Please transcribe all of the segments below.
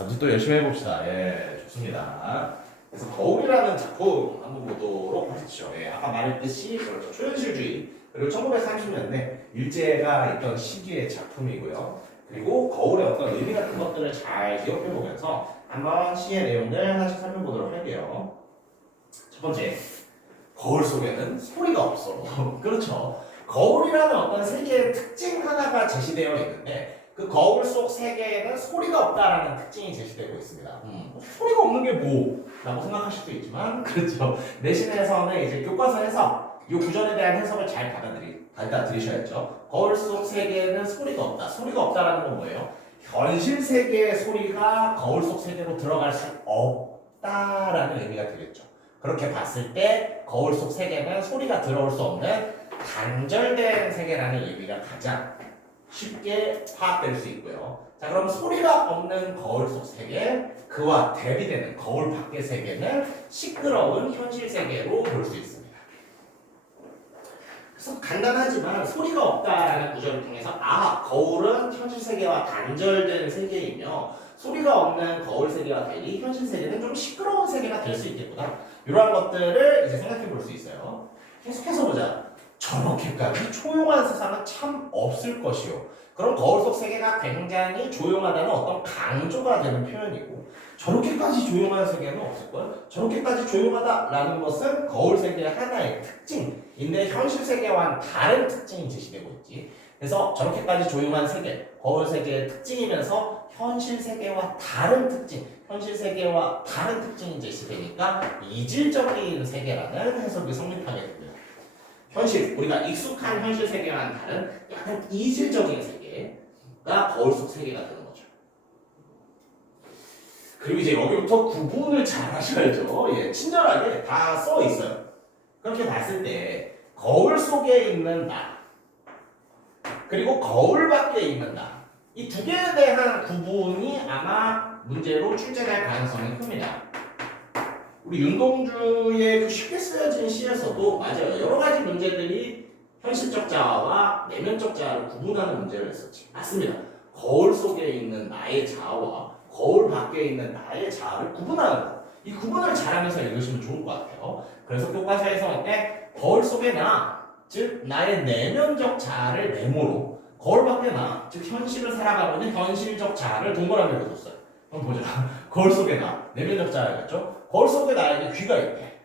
아주 또 열심히 해봅시다. 예, 좋습니다. 그래서 거울이라는 작품 한번 보도록 하시죠. 예, 아까 말했듯이 그렇죠. 초현실주의 그리고 1930년대 일제가 있던 시기의 작품이고요. 그리고 거울의 어떤 의미 같은 것들을 잘 기억해 보면서 한번 시의 내용을 하나씩 살펴보도록 할게요. 첫 번째, 거울 속에는 소리가 없어. 그렇죠. 거울이라는 어떤 세계의 특징 하나가 제시되어 있는데 그 거울 속 세계에는 소리가 없다라는 특징이 제시되고 있습니다. 소리가 없는 게 뭐? 라고 생각하실 수 있지만 그렇죠. 내신에서는 이제 교과서 해석, 이 구절에 대한 해석을 잘 받아들이셔야죠. 거울 속 세계에는 소리가 없다. 소리가 없다라는 건 뭐예요? 현실 세계의 소리가 거울 속 세계로 들어갈 수 없다라는 의미가 되겠죠. 그렇게 봤을 때 거울 속 세계는 소리가 들어올 수 없는 단절된 세계라는 의미가 가장 쉽게 파악될 수 있고요. 자, 그럼 소리가 없는 거울 속 세계, 그와 대비되는 거울 밖의 세계는 시끄러운 현실 세계로 볼 수 있습니다. 그래서 간단하지만 소리가 없다라는 구절을 통해서 거울은 현실 세계와 단절된 세계이며 소리가 없는 거울 세계와 달리 현실 세계는 좀 시끄러운 세계가 될 수 있겠구나. 이러한 것들을 이제 생각해 볼 수 있어요. 계속해서 보자. 저렇게까지 조용한 세상은 참 없을 것이요. 그럼 거울 속 세계가 굉장히 조용하다는 어떤 강조가 되는 표현이고 저렇게까지 조용한 세계는 없을걸? 저렇게까지 조용하다라는 것은 거울 세계의 하나의 특징인데 현실 세계와는 다른 특징이 제시되고 있지. 그래서 저렇게까지 조용한 세계, 거울 세계의 특징이면서 현실 세계와 다른 특징, 현실 세계와 다른 특징이 제시되니까 이질적인 세계라는 해석이 성립하게 됩니다. 현실, 우리가 익숙한 현실 세계와는 다른 약간 이질적인 세계가 거울 속 세계가 되는 거죠. 그리고 이제 여기부터 구분을 잘 하셔야죠. 예, 친절하게 다 써 있어요. 그렇게 봤을 때 거울 속에 있는 나 그리고 거울 밖에 있는 나 이 두 개에 대한 구분이 아마 문제로 출제될 가능성이 큽니다. 우리 윤동주의 그 쉽게 쓰여진 시에서도 맞아요. 여러 가지 문제들이 현실적 자아와 내면적 자아를 구분하는 문제를 했었지. 맞습니다. 거울 속에 있는 나의 자아와 거울 밖에 있는 나의 자아를 구분하는 거. 이 구분을 잘하면서 읽으시면 좋을 것 같아요. 그래서 교과서에서 할때 거울 속에 나, 즉 나의 내면적 자아를 네모로 거울 밖에 나, 즉 현실을 살아가고 있는 현실적 자아를 동그라미로 줬어요. 한번 보자. 거울 속에 나, 내면적 자아였죠? 거울 속에 나에게 귀가 있대.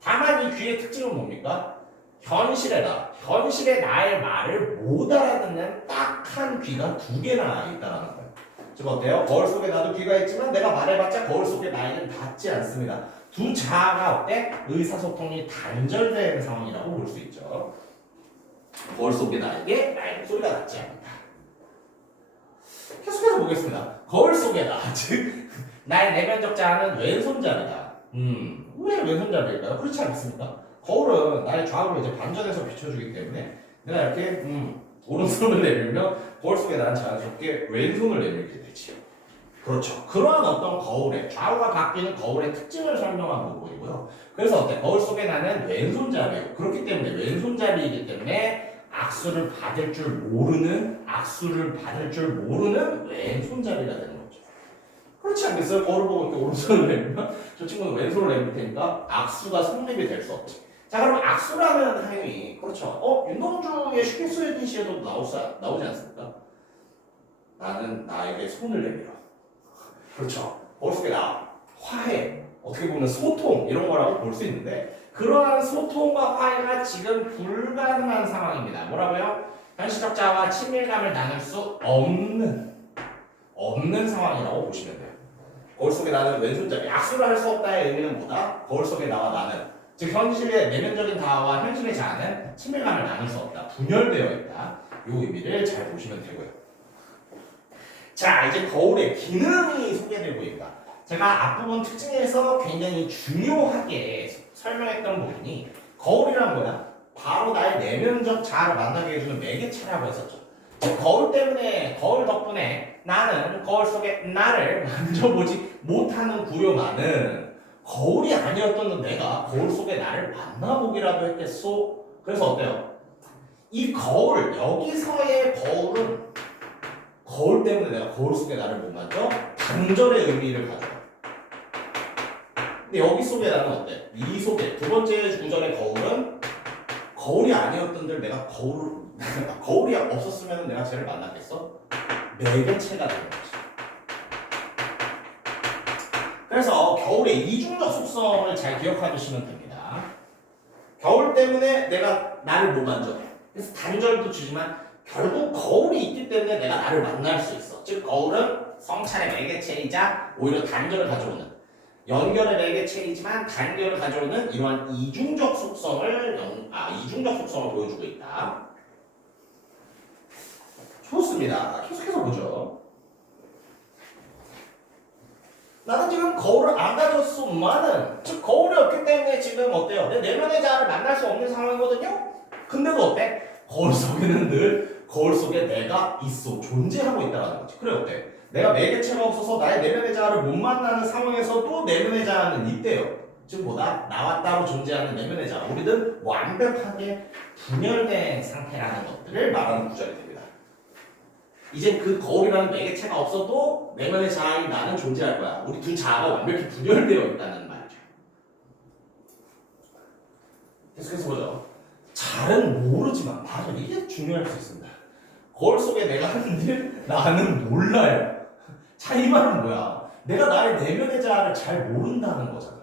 다만 이 귀의 특징은 뭡니까? 현실의 나, 현실의 나의 말을 못 알아듣는 딱한 귀가 두 개나 있다는 거예요. 즉 어때요? 거울 속에 나도 귀가 있지만 내가 말해봤자 거울 속에 나에게는 닿지 않습니다. 두 자아가 어때? 의사소통이 단절된 상황이라고 볼 수 있죠. 거울 속에 나에게 나의 목소리가 닿지 않는다. 계속해서 보겠습니다. 거울 속에 나, 즉 나의 내면적 자아는 왼손잡이다. 왜 왼손잡이일까요? 그렇지 않습니까? 거울은 나의 좌우로 이제 반전해서 비춰주기 때문에 내가 이렇게 오른손을 내밀면 거울 속에 나는 자연스럽게 왼손을 내밀게 되지요. 그렇죠. 그러한 어떤 거울의 좌우가 바뀌는 거울의 특징을 설명한 부분이고요. 그래서 어때? 거울 속에 나는 왼손잡이에요. 그렇기 때문에 왼손잡이이기 때문에 악수를 받을 줄 모르는 왼손잡이가 되는 거죠. 그렇지 않겠어요? 거울 보고 이렇게 오른손을 내밀면 저 친구는 왼손을 내밀 테니까 악수가 성립이 될 수 없지. 자, 그럼 악수라는 행위, 그렇죠. 윤동주의 쉽게 쓰여진 시에도 나오지 않습니까? 나는 나에게 손을 내밀어. 그렇죠. 거울 속에 나, 화해, 어떻게 보면 소통 이런 거라고 볼 수 있는데 그러한 소통과 화해가 지금 불가능한 상황입니다. 뭐라고요? 현실적 자아와 친밀감을 나눌 수 없는 상황이라고 보시면 돼요. 거울 속에 나는 왼손잡이, 악수를 할 수 없다의 의미는 뭐다? 거울 속에 나와 나는, 즉 현실의 내면적인 자아와 현실의 자아는 친밀감을 나눌 수 없다. 분열되어 있다. 이 의미를 잘 보시면 되고요. 자, 이제 거울의 기능이 소개되고 있다. 제가 앞부분 특징에서 굉장히 중요하게 설명했던 부분이 거울이란 뭐야? 바로 나의 내면적 자아를 만나게 해주는 매개체라고 했었죠. 즉 거울 덕분에 나는 거울 속에 나를 만져보지 못하는 구요만은 거울이 아니었던 내가 거울 속에 나를 만나보기라도 했겠소? 그래서 어때요? 이 거울, 여기서의 거울은 거울 때문에 내가 거울 속에 나를 못 만져? 단절의 의미를 가져. 근데 여기 속에 나는 어때? 이 속에 두 번째 구절의 거울은 거울이 아니었던들 내가 거울이 없었으면 내가 쟤를 만났겠어? 매개체가 되는 거지. 그래서 겨울의 이중적 속성을 잘 기억해 두시면 됩니다. 겨울 때문에 내가 나를 못 만져. 그래서 단절도 주지만 결국 거울이 있기 때문에 내가 나를 만날 수 있어. 즉 거울은 성찰의 매개체이자 오히려 단절을 가져오는 연결의 매개체이지만 단결을 가져오는 이러한 이중적 속성을 보여주고 있다. 좋습니다. 계속해서 보죠. 나는 지금 거울을 안 가졌소만은 즉 거울이 없기 때문에 지금 어때요? 내 내면의 자아를 만날 수 없는 상황이거든요. 근데도 어때? 거울 속에는 늘 거울 속에 내가 있어 존재하고 있다는 거지. 그래 어때? 내가 매개체가 없어서 나의 내면의 자아를 못 만나는 상황에서도 내면의 자아는 있대요. 즉 뭐다? 나와 따로 존재하는 내면의 자아. 우리는 완벽하게 분열된 상태라는 것들을 말하는 구절이 됩니다. 이제 그 거울이라는 매개체가 없어도 내면의 자아인 나는 존재할 거야. 우리 두 자아가 완벽히 분열되어 있다는 말이죠. 계속해서 보죠. 잘은 모르지만 맞아 이게 중요할 수 있습니다. 거울 속에 내가 하는 일 나는 몰라요. 자, 이 말은 뭐야? 내가 나의 내면의 자아를 잘 모른다는 거잖아.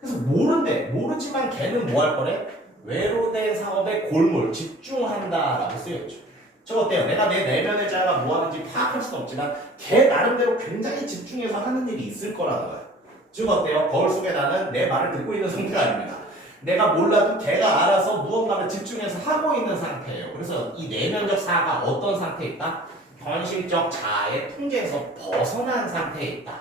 그래서 모르지만 걔는 뭐 할 거래? 외로된 사업에 골몰 집중한다라고 쓰여있죠. 저 어때요? 내가 내 내면의 자아가 뭐 하는지 파악할 수는 없지만 걔 나름대로 굉장히 집중해서 하는 일이 있을 거라는 거야. 즉 어때요? 거울 속에 나는 내 말을 듣고 있는 상태가 아닙니다. 내가 몰라도 걔가 알아서 무언가를 집중해서 하고 있는 상태예요. 그래서 이 내면적 사가 어떤 상태에 있다? 현실적 자아의 통제에서 벗어난 상태에 있다.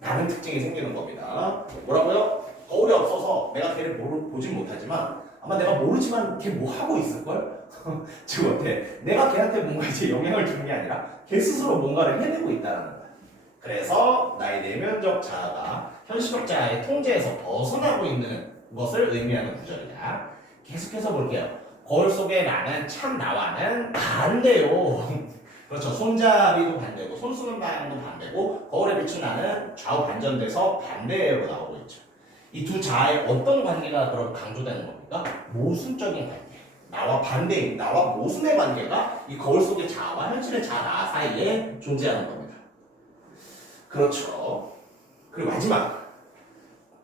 라는 특징이 생기는 겁니다. 뭐라고요? 거울이 없어서 내가 걔를 보진 못하지만 아마 내가 모르지만 걔 뭐 하고 있을걸? 지금 어때? 내가 걔한테 뭔가 이제 영향을 주는 게 아니라 걔 스스로 뭔가를 해내고 있다는 거야. 그래서 나의 내면적 자아가 현실적 자아의 통제에서 벗어나고 있는 것을 의미하는 구절이다. 계속해서 볼게요. 거울 속에 나는 참 나와는 반대요. 그렇죠. 손잡이도 반대고 손수는 방향도 반대고 거울에 비춘 나는 좌우 반전돼서 반대로 나오고 있죠. 이 두 자아의 어떤 관계가 그럼 강조되는 겁니까? 모순적인 관계. 나와 반대인 나와 모순의 관계가 이 거울 속의 자아와 현실의 자아 나 사이에 존재하는 겁니다. 그렇죠. 그리고 마지막.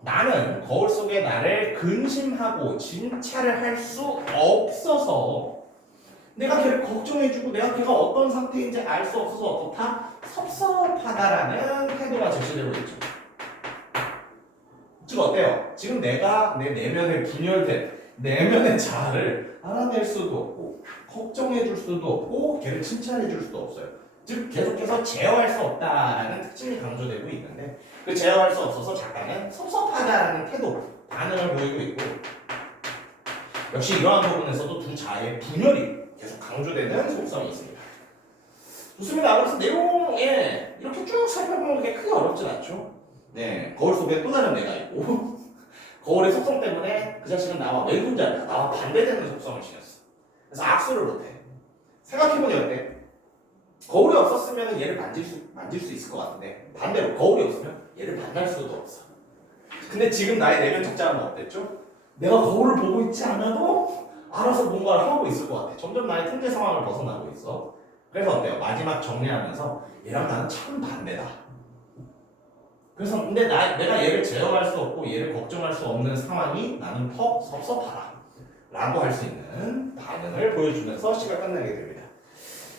나는 거울 속에 나를 근심하고 진찰을 할 수 없어서 내가 걔를 걱정해주고 내가 걔가 어떤 상태인지 알 수 없어서 어떻다? 섭섭하다라는 태도가 제시되고 있죠. 즉 어때요? 지금 내가 내 내면에 분열된 내면의 자아를 알아낼 수도 없고 걱정해줄 수도 없고 걔를 칭찬해줄 수도 없어요. 즉 계속해서 제어할 수 없다라는 특징이 강조되고 있는데 그 제어할 수 없어서 작가는 섭섭하다라는 태도, 반응을 보이고 있고 역시 이러한 부분에서도 두 자아의 분열이 계속 강조되는 속성이 있습니다. 좋습니다. 그래서 내용에 이렇게 쭉 살펴보는 게 크게 어렵진 않죠. 네, 거울 속에 또 다른 내가 있고 거울의 속성 때문에 그 자식은 나와 왼손잡이야. 나와 반대되는 속성을 지녔어. 그래서 악수를 못해. 생각해보니 어때? 거울이 없었으면 얘를 만질 수 있을 것 같은데 반대로 거울이 없으면 얘를 만날 수도 없어. 근데 지금 나의 내면적 자아는 어땠죠? 내가 거울을 보고 있지 않아도 알아서 뭔가를 하고 있을 것 같아. 점점 나의 통제 상황을 벗어나고 있어. 그래서 어때요? 마지막 정리하면서 얘랑 나는 참 반대다. 그래서 근데 내가 얘를 제어할 수 없고 얘를 걱정할 수 없는 상황이 나는 더 섭섭하다 라고 할 수 있는 반응을 보여주면서 시가 끝나게 됩니다.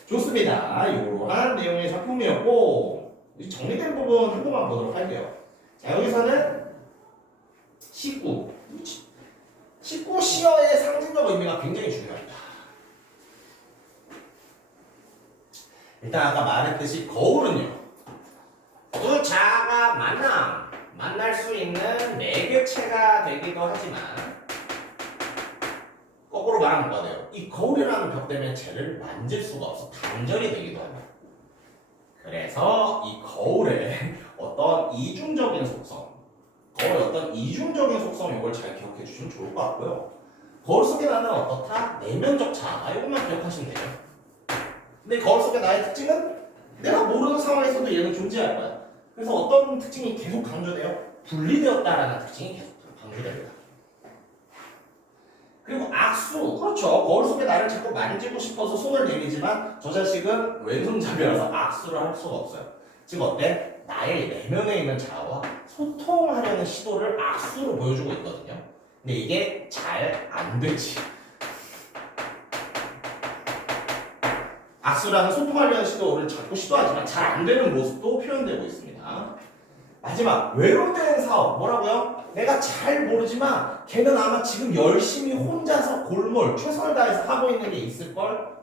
좋습니다. 이러한 내용의 작품이었고 정리된 부분 한 번만 보도록 할게요. 자, 여기서는 19 시어의 상징적 의미가 굉장히 중요합니다. 일단 아까 말했듯이 거울은요 두 자아가 만날 수 있는 매개체가 되기도 하지만 거꾸로 말하면 뭐가 돼요? 이 거울이라는 벽 때문에 쟤를 만질 수가 없어 단절이 되기도 합니다. 그래서 이 거울의 어떤 이중적인 속성 이걸 잘 기억해 주시면 좋을 것 같고요. 거울 속에 나는 어떻다? 내면적 자아 이것만 기억하시면 돼요. 근데 거울 속에 나의 특징은 내가 모르는 상황에서도 얘는 존재 존재할 거야. 그래서 어떤 특징이 계속 강조돼요? 분리되었다라는 특징이 계속 강조됩니다. 그리고 악수, 그렇죠. 거울 속에 나를 자꾸 만지고 싶어서 손을 내밀지만 저 자식은 왼손잡이라서 악수를 할 수가 없어요. 즉 어때? 나의 내면에 있는 자아와 소통하려는 시도를 악수로 보여주고 있거든요. 근데 이게 잘 안 되지. 악수라는 소통하려는 시도를 자꾸 시도하지만 잘 안 되는 모습도 표현되고 있습니다. 마지막, 외로된 사업. 뭐라고요? 내가 잘 모르지만 걔는 아마 지금 열심히 혼자서 골몰 최선을 다해서 하고 있는 게 있을걸?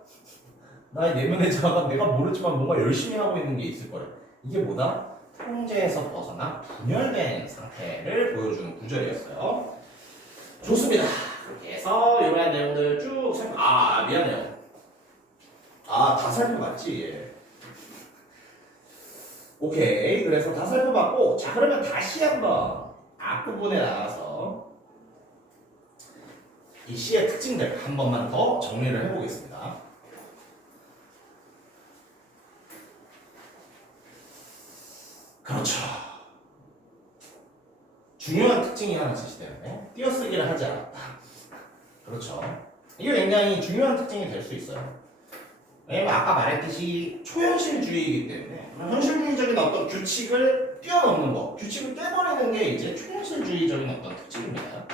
나의 내면의 자아가 내가 모르지만 뭔가 열심히 하고 있는 게 있을걸. 이게 뭐다? 통제에서 벗어나 분열된 상태를 보여주는 구절이었어요. 좋습니다. 그렇게 해서 이러한 내용들 쭉 미안해요. 다 살펴봤지. 예. 오케이. 그래서 다 살펴봤고, 자, 그러면 다시 한번 앞부분에 나가서 이 시의 특징들 한 번만 더 정리를 해보겠습니다. 그렇죠. 중요한 특징이 하나 제시되는데, 띄어쓰기를 하지 않았다. 그렇죠. 이게 굉장히 중요한 특징이 될 수 있어요. 왜냐면 아까 말했듯이 초현실주의이기 때문에 현실주의적인 어떤 규칙을 뛰어넘는 거, 규칙을 깨버리는 게 이제 초현실주의적인 어떤 특징입니다.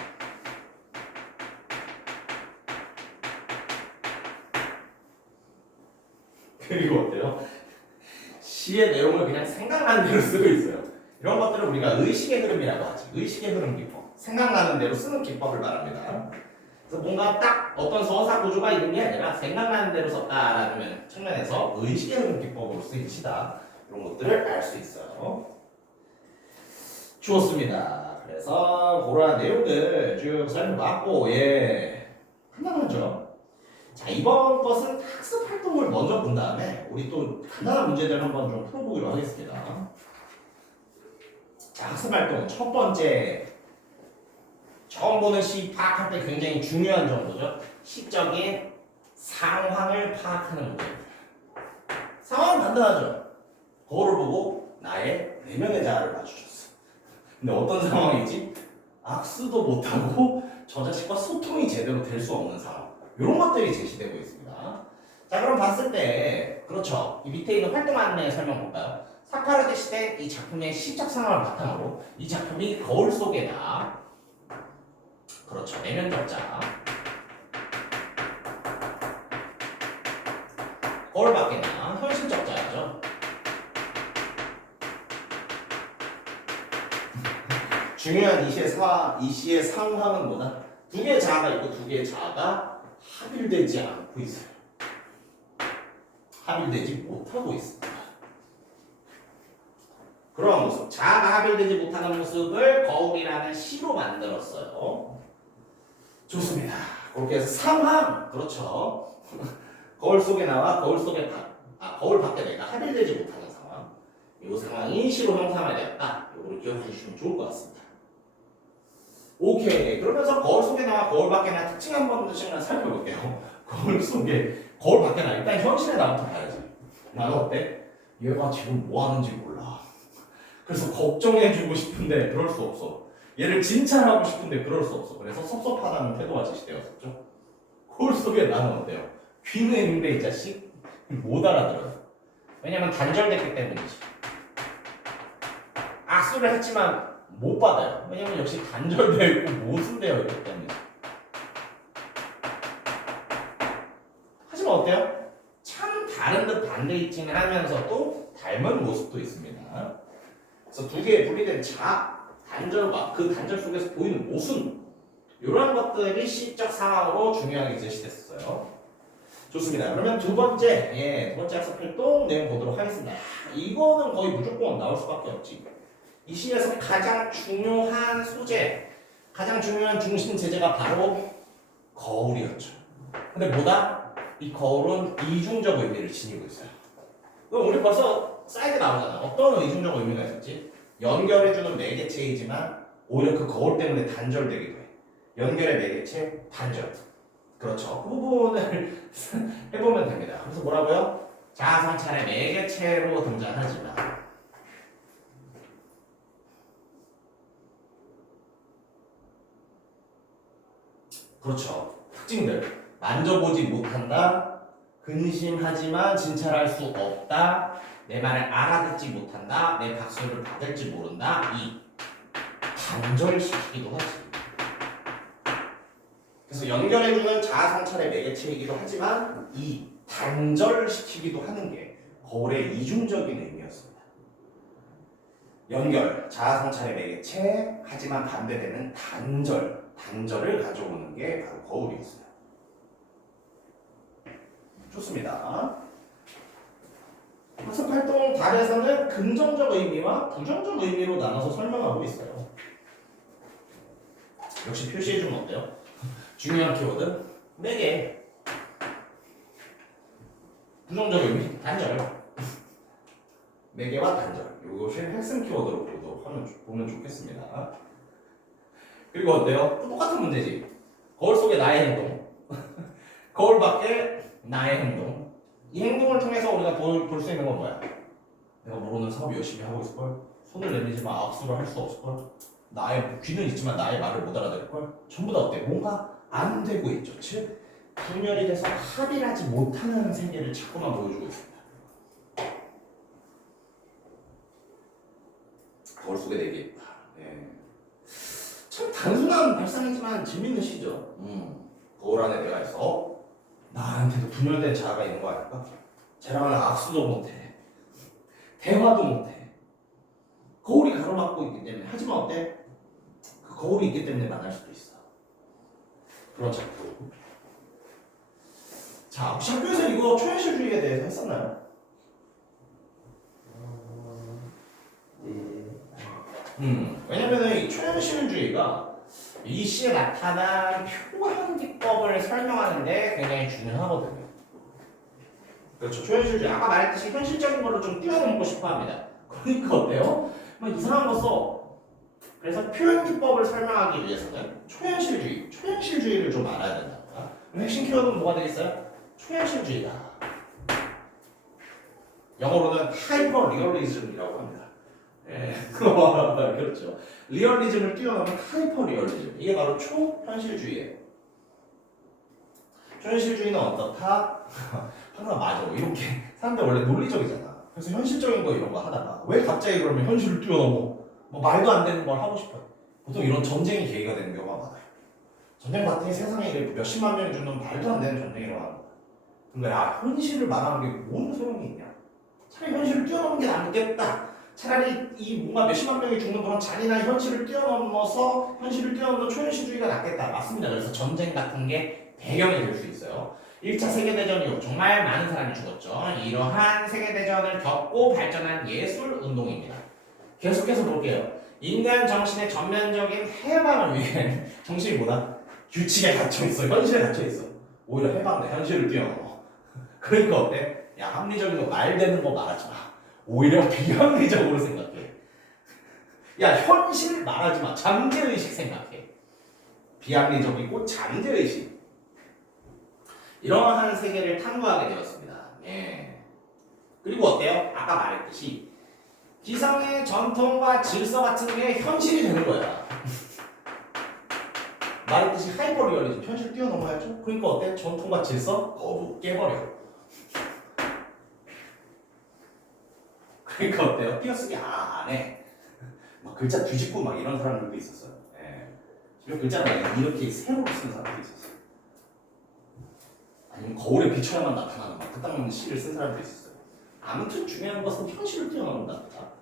그리고 어때요? 시의 내용을 그냥 생각나는 대로 쓰고 있어요. 이런 것들을 우리가 의식의 흐름이라고 하지. 의식의 흐름 기법. 생각나는 대로 쓰는 기법을 말합니다. 그래서 뭔가 딱 어떤 서사 구조가 있는 게 아니라 생각나는 대로 썼다라는 측면에서 의식의 흐름 기법으로 쓰인 시다. 이런 것들을 알 수 있어요. 좋습니다. 그래서 그러한 내용들 쭉 살펴봤고, 간단하죠. 자, 이번 것은 학습 활동을 먼저 본 다음에 우리 또 간단한 문제들 한번 좀 풀어보기로 하겠습니다. 자, 학습 활동 첫 번째. 처음 보는 시 파악할 때 굉장히 중요한 정도죠. 시적인 상황을 파악하는 문제입니다. 상황은 간단하죠. 거울을 보고 나의 내면의 자아를 맞추셨어. 근데 어떤 상황이지? 악수도 못하고 저 자식과 소통이 제대로 될 수 없는 상황. 이런 것들이 제시되고 있습니다. 자, 그럼 봤을 때 그렇죠. 이 밑에 있는 활동 안내 설명 볼까요? 사파르드 시대 이 작품의 시적 상황을 바탕으로 이 작품이 거울 속에다 그렇죠. 내면적 자아. 거울 밖에나 현실적 자아죠. 중요한 이 시의 상황은 뭐다? 두 개의 자아가 있고 두 개의 자아가 합일되지 않고 있어요. 합일되지 못하고 있습니다. 그런 모습, 자아가 합일되지 못하는 모습을 거울이라는 시로 만들었어요. 좋습니다. 그렇게 해서 상황, 그렇죠. 거울 속에 나와 거울 밖에 내가 합일되지 못하는 상황. 이 상황이 시로 형상화되었다. 이거를 기억해 주시면 좋을 것 같습니다. 오케이. 그러면서 거울 속에 나와 거울 밖에 나 특징 한 번씩만 살펴볼게요. 거울 밖에 나 일단 현실에 나부터 봐야지. 나는 어때? 얘가 지금 뭐 하는지 몰라. 그래서 걱정해주고 싶은데 그럴 수 없어. 얘를 진찰하고 싶은데 그럴 수 없어. 그래서 섭섭하다는 태도가 제시되었었죠. 거울 속에 나는 어때요? 귀는 있는데 이 자식 못 알아들어요. 왜냐면 단절됐기 때문이지. 악수를 했지만 못 받아요. 왜냐면 역시 단절되어 있고 모순되어 있기 때문이지. 하지만 어때요? 참 다른 듯 반대이긴 하면서도 닮은 모습도 있습니다. 그래서 두 개의 분리된 단절과 그 단절 속에서 보이는 모순, 이런 것들이 시적 상황으로 중요하게 제시됐어요. 좋습니다. 그러면 두 번째 학습 활동 내용 보도록 하겠습니다. 이거는 거의 무조건 나올 수밖에 없지. 이 시에서 가장 중요한 소재, 가장 중요한 중심 제재가 바로 거울이었죠. 근데 뭐다? 이 거울은 이중적 의미를 지니고 있어요. 그럼 우리 벌써 사이드 나오잖아. 어떤 이중적 의미가 있었지? 연결해주는 매개체이지만 오히려 그 거울 때문에 단절되기도 해. 연결의 매개체, 단절. 그렇죠. 그 부분을 해보면 됩니다. 그래서 뭐라고요? 자아성찰의 매개체로 등장하지만 그렇죠. 특징들. 만져보지 못한다. 근심하지만 진찰할 수 없다. 내 말을 알아듣지 못한다. 내 박수를 받을지 모른다. 이 단절시키기도 하지. 그래서 연결해주는 자아성찰의 매개체이기도 하지만 이 단절시키기도 하는 게 거울의 이중적인 의미였습니다. 연결, 자아성찰의 매개체, 하지만 반대되는 단절을 가져오는 게 바로 거울이었어요. 좋습니다. 학습 활동 달에서는 긍정적 의미와 부정적 의미로 나눠서 설명하고 있어요. 역시 표시해주면 어때요? 중요한 키워드 4개. 부정적 의미 단절. 4개와 단절. 이것이 핵심 키워드로 보면 좋겠습니다. 그리고 어때요? 또 똑같은 문제지. 거울 속의 나의 행동. 거울 밖에 나의 행동. 이 행동을 통해서 우리가 볼 수 있는 건 뭐야? 내가 모르는 사업 열심히 하고 있을걸? 손을 내밀지만 악수를 할 수 없을걸? 나의 귀는 있지만 나의 말을 못 알아들을걸? 전부 다 어때? 뭔가 안 되고 있죠. 즉 분열이 돼서 합의를 하지 못하는 세계를 자꾸만 보여주고 있습니다. 거울 속에 내게 있다. 네. 참 단순한 발상이지만 재밌는 시죠. 거울 안에 내가 있어. 나한테도 분열된 자아가 있는 거 아닐까? 쟤랑은 악수도 못해. 대화도 못해. 거울이 가로막고 있기 때문에. 하지만 어때? 그 거울이 있기 때문에 만날 수도 있어. 그런 작품. 자, 혹시 학교에서 이거 초현실주의에 대해서 했었나요? 왜냐면은 이 초현실주의가 이 시에 나타난 표현 기법을 설명하는데 굉장히 중요하거든요. 그렇죠. 초현실주의. 아까 말했듯이 현실적인 걸로 좀 뛰어넘고 싶어 합니다. 그러니까 어때요? 막 이상한 거 써. 그래서 표현 기법을 설명하기 위해서는 초현실주의를 좀 알아야 된다. 핵심 키워드는 뭐가 되겠어요? 초현실주의다. 영어로는 하이퍼 리얼리즘이라고 합니다. 예. 그렇죠. 리얼리즘을 뛰어넘은 하이퍼 리얼리즘. 이게 바로 초현실주의예요. 초현실주의는 어떻다? 항상 맞아. 이렇게 사람들 원래 논리적이잖아. 그래서 현실적인 거 이런 거 하다가 왜 갑자기 그러면 현실을 뛰어넘어? 뭐 말도 안 되는 걸 하고 싶어요. 보통 이런 전쟁이 계기가 되는 경우가 많아요. 전쟁 같은 게 세상에 몇십만 명이 죽는 말도 안 되는 전쟁이라고 합니다. 근데 현실을 말하는 게 뭔 소용이 있냐? 차라리 현실을 뛰어넘는 게 낫겠다. 차라리 이 뭔가 몇십만 명이 죽는 그런 잔인한 현실을 뛰어넘어서 현실을 뛰어넘는 초현실주의가 낫겠다. 맞습니다. 그래서 전쟁 같은 게 배경이 될 수 있어요. 1차 세계대전 이후 정말 많은 사람이 죽었죠. 이러한 세계대전을 겪고 발전한 예술 운동입니다. 계속해서 볼게요. 인간 정신의 전면적인 해방을 위해 정신이 뭐다? 규칙에 갇혀있어. 현실에 갇혀있어. 오히려 해방돼. 현실을 뛰어넘어. 그러니까 어때? 야, 합리적인 거 말되는 거 말하지 마. 오히려 비합리적으로 생각해. 야, 현실 말하지 마. 잠재의식 생각해. 비합리적이고 잠재의식. 이러한 세계를 탐구하게 되었습니다. 예. 그리고 어때요? 아까 말했듯이 기성의 전통과 질서 같은 게 현실이 되는 거야. 말했듯이 하이퍼 리얼리즘. 현실 뛰어넘어야죠. 그러니까 어때? 전통과 질서? 거부. 깨버려. 그러니까 어때요? 띄어쓰기 안 해. 막 글자 뒤집고 막 이런 사람들도 있었어요. 예. 이런 글자를 이렇게 세로로 쓰는 사람도 있었어요. 아니면 거울에 비춰야만 나타나는 막 그딴 시를 쓴 사람도 있었어요. 아무튼 중요한 것은 현실을 뛰어넘는답니다.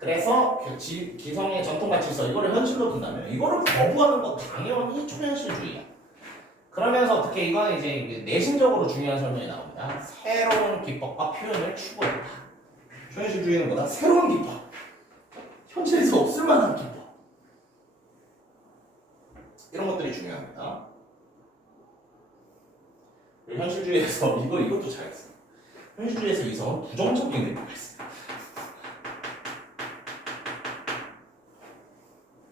그래서 기성의 전통과 질서 이거를 현실로 둔다면 이거를 거부하는 건 당연히 초현실주의야. 그러면서 어떻게 이거는 이제 내신적으로 중요한 설명이 나옵니다. 새로운 기법과 표현을 추구한다. 초현실주의는 뭐다? 새로운 기법. 현실에서 없을 만한 기법. 이런 것들이 중요합니다. 현실주의에서 이것도 잘했어요. 현실주의에서 이성은 부정적인 의미가 있어요.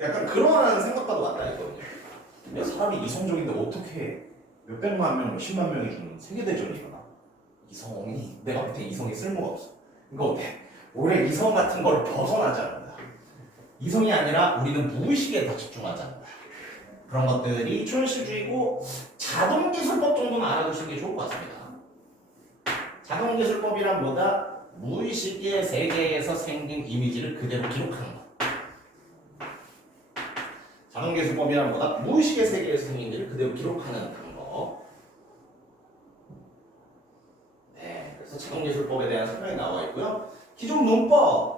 약간 그러한 생각과도 맞다 이거든요. 야, 사람이 이성적인데 어떻게 몇백만 명, 몇십만 명이 죽는 세계대전이 일어나? 내가 볼 때 이성이 쓸모가 없어. 이거 어때? 오히려 이성 같은 거를 벗어나자는 거야. 이성이 아니라 우리는 무의식에 더 집중하자는 거야. 그런 것들이 초현실주의고 자동기술법 정도는 알아두시는 게 좋을 것 같습니다. 자동기술법이란 뭐다? 무의식의 세계에서 생긴 이미지를 그대로 기록하는 거. 자동기술법이란 뭐다? 무의식의 세계에서 생긴 이미지를 그대로 기록하는 방법. 네, 그래서 자동기술법에 대한 설명이 나와 있고요. 기존 문법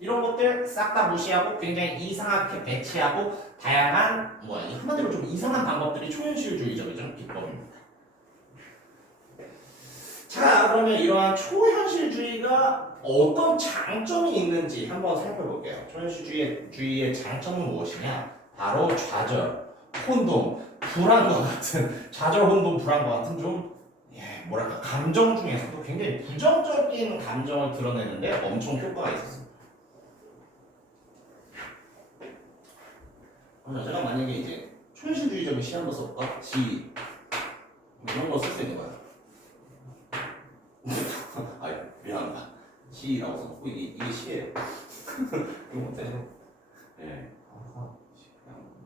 이런 것들 싹 다 무시하고 굉장히 이상하게 배치하고 다양한 한마디로 좀 이상한 방법들이 초현실주의적인 기법입니다. 자, 그러면 이러한 초현실주의가 어떤 장점이 있는지 한번 살펴볼게요. 초현실주의의 장점은 무엇이냐? 바로 좌절, 혼동, 불안과 같은 좌절, 혼동, 불안과 같은 좀 뭐랄까 감정 중에서도 굉장히 부정적인 감정을 드러내는데 엄청 효과가 있었습니다. 제가 만약에 이제 초현실주의적인 시한도 써볼까? 지 이런 거 쓸 수 있는 거야. 아, 미안합니다. 시라고 써놓고 이게 시예요. 이거 못해요. 예.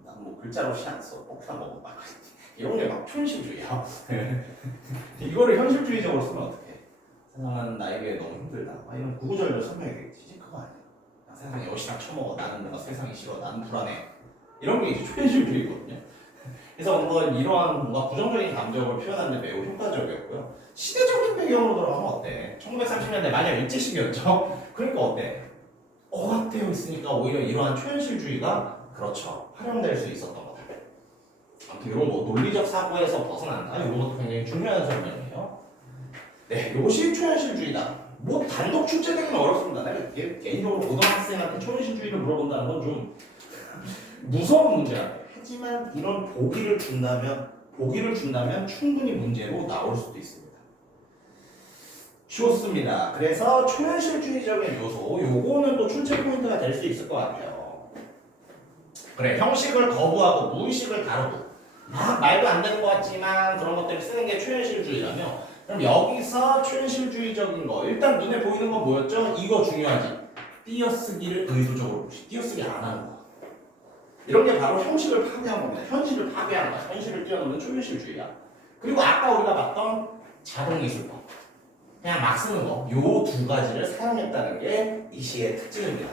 난 뭐 글자로 시 안 써. 폭탄 먹어. 이런 게 막 초현실주의야. 이거를 현실주의적으로 쓰면 어떡해? 세상은 나에게 너무 힘들다. 이런 구구절절 설명이 되겠지. 그거 아니야. 세상에 여시나 처먹어. 나는 내가 세상이 싫어. 나는 불안해. 이런 게 이제 초현실주의거든요. 그래서 이러한 뭔가 부정적인 감정을 표현하는 데 매우 효과적이었고요. 시대적인 배경으로 돌아가면 어때? 1930년대 만약 일제시기였죠? 그러니까 어때? 억압되어 있으니까 오히려 이러한 초현실주의가 그렇죠. 활용될 수 있었던 거다. 아무튼 이런 거 논리적 사고에서 벗어난다. 이런 것도 굉장히 중요한 설명이에요. 네, 이것이 초현실주의다. 뭐 단독 출제되기는 어렵습니다. 내가 개인적으로 고등학생한테 초현실주의를 물어본다는 건 좀 무서운 문제야. 하지만 이런 보기를 준다면 충분히 문제로 나올 수도 있습니다. 좋습니다. 그래서 초현실주의적인 요소, 요거는 또 출제 포인트가 될 수 있을 것 같아요. 그래, 형식을 거부하고 무의식을 다루고 막 말도 안 되는 것 같지만 그런 것들을 쓰는 게 초현실주의라며, 그럼 여기서 초현실주의적인 거 일단 눈에 보이는 건 뭐였죠? 이거 중요하지. 띄어쓰기를 의도적으로 무시, 띄어쓰기 안 하는 거. 이런 게 바로 형식을 파괴한 겁니다. 현실을 파괴하는 거야. 현실을 뛰어넘는 초현실주의야. 그리고 아까 우리가 봤던 자동기술법, 그냥 막 쓰는 거, 요 두 가지를 사용했다는 게 이 시의 특징입니다.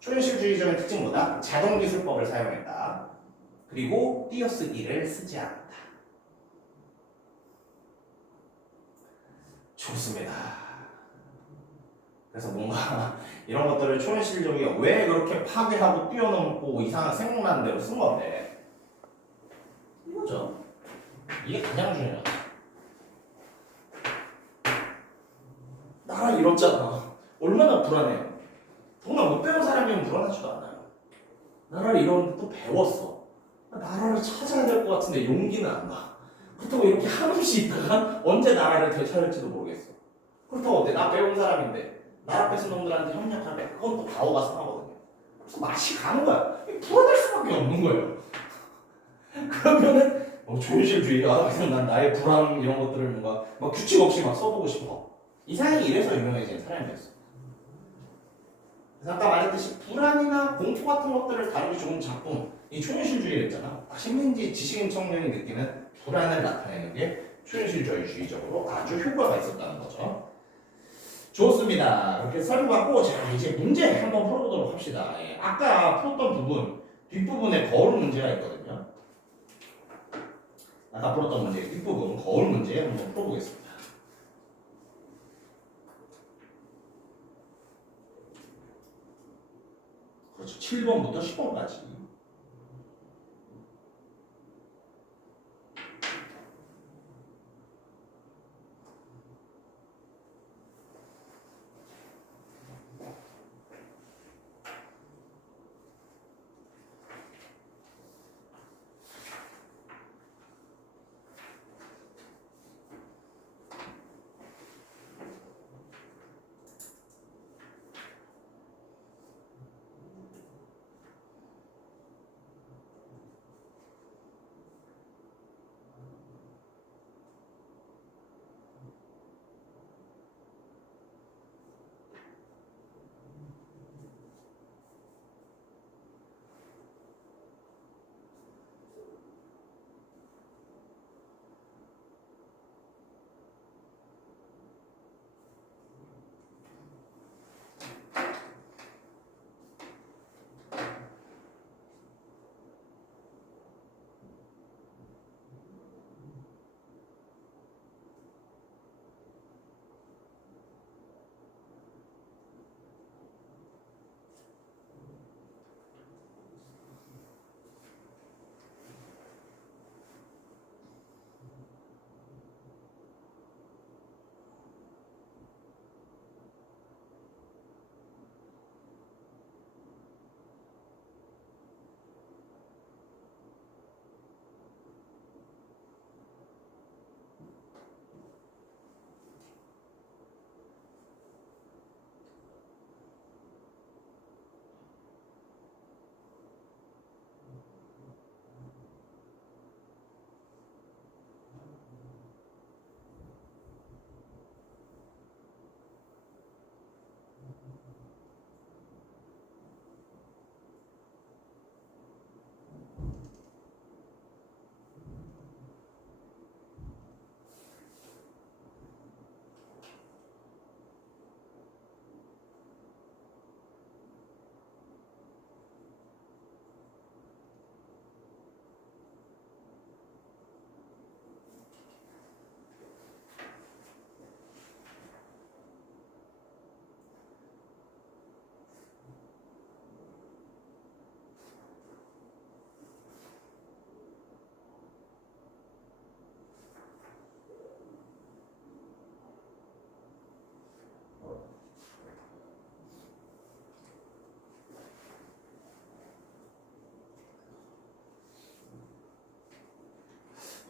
초현실주의적인 특징보다 자동기술법을 사용했다. 그리고 띄어쓰기를 쓰지 않았다. 좋습니다. 그래서 뭔가 이런 것들을 초현실적이게 왜 그렇게 파괴하고 뛰어넘고 이상한 생각나는 대로 쓴 건데, 이거죠. 이게 가장 중요해요. 나라 잃었잖아. 얼마나 불안해요. 정말 못 배운 사람이면 불안하지도 않아요. 나라를 잃었는데 또 배웠어. 나라를 찾아야 될 것 같은데 용기는 안 나. 그렇다고 이렇게 한없이 있다가 언제 나라를 되찾을지도 모르겠어. 그렇다고 어때? 나 배운 사람인데 나라 뺏은 놈들한테 협력하면 그건 또 가오가 상하거든요. 그래서 맛이 가는 거야. 불안할 수밖에 없는 거예요. 그러면은 초현실주의가 그래서 난 나의 불안 이런 것들을 뭔가 막 규칙 없이 막 써보고 싶어. 이상하게 이래서 유명해진 사람이었어. 그래서 아까 말했듯이 불안이나 공포 같은 것들을 다루기 좋은 작품, 이 초현실주의였잖아. 식민지 지식인 청년이 느끼는 불안을 나타내는 게 초현실주의적으로 아주 효과가 있었다는 거죠. 좋습니다. 이렇게 살펴봤고, 자 이제 문제 한번 풀어보도록 합시다. 아까 풀었던 부분 뒷부분에 거울 문제가 있거든요. 아까 풀었던 문제 뒷부분 거울 문제 한번 풀어보겠습니다. 그렇죠. 7번부터 10번까지.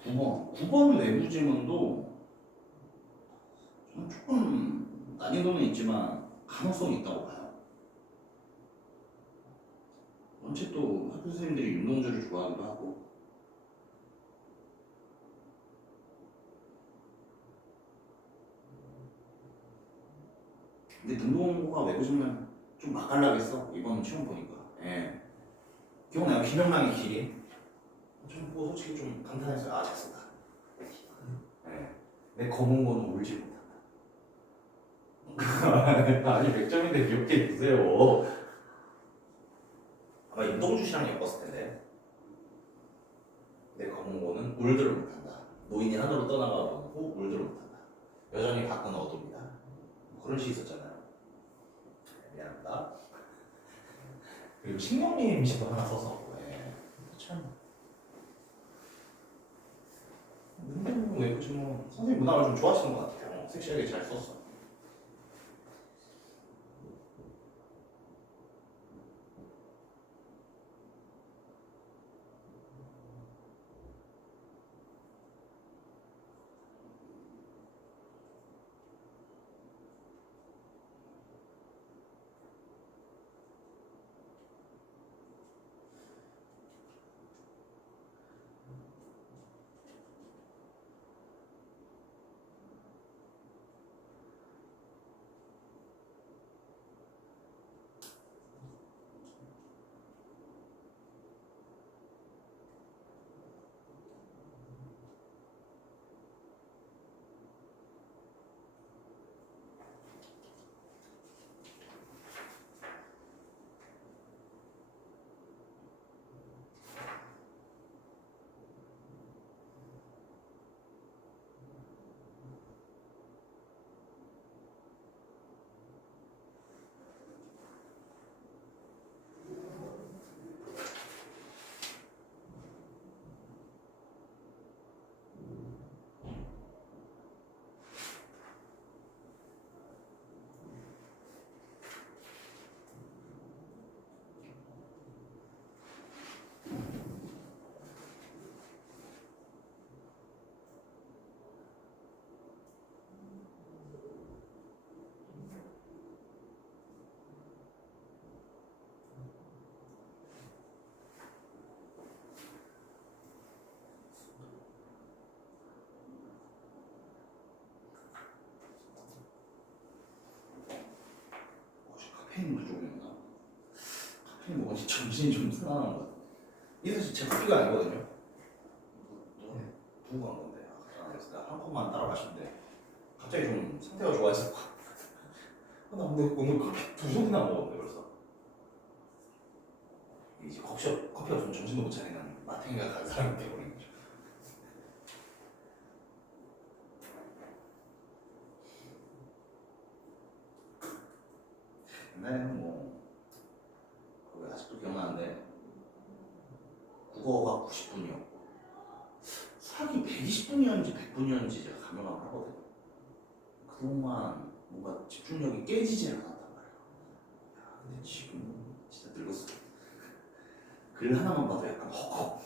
9번 외부 지문도 저는 조금 난이도는 있지만 가능성이 있다고 봐요. 원체 또 학교 선생님들이 윤동주를 좋아하기도 하고. 근데 등록호가 외부 지문 좀 맛깔나겠어 이번 시험 보니까. 예. 기억나요? 김영랑의 길이. 좀 그거 솔직히 좀 감탄했어요. 아, 잘 쓴다. 예. 내 검은 거는 울지 못한다. 아니 100점인데 귀엽게 주세요. 아마 윤동주 씨랑 엮었을 텐데. 내 검은 거는 울들을 못한다. 노인이 하늘로 떠나가 보고 울들을 못한다. 여전히 밖은 어둡니다. 뭐 그런 시 있었잖아요. 미안합니다. 그리고 신경림 씨도 하나 써서. 예. 참. 외부 지문 선생님 문학을 좀 좋아하시는 것 같아요. 섹시하게 잘 썼어. 혹시 카페인 부족이었나? 카페인 먹으니 정신이 좀 불안한 것 같아. 이 사실 제 커피가 아니거든요. 누가 한 건데? 그래서 내가 한 컵만 따라 마시는데 갑자기 좀 상태가 좋아져서 나 근데 오늘 커피 2손이나 먹었는데 벌써. 이제 커피 없으면 정신도 못 차리는 마탱이가 간 사람이 되어버린 거죠. 옛날에는 뭐 그거 아직도 기억나는데 국어가 90분이었고 수학이 120분이었는지 100분이었는지 제가 감명을 하거든요. 그동안 뭔가 집중력이 깨지지 않았단 말이에요. 야, 근데 지금 진짜 늙었어. 글 하나만 봐도 약간 헉헉.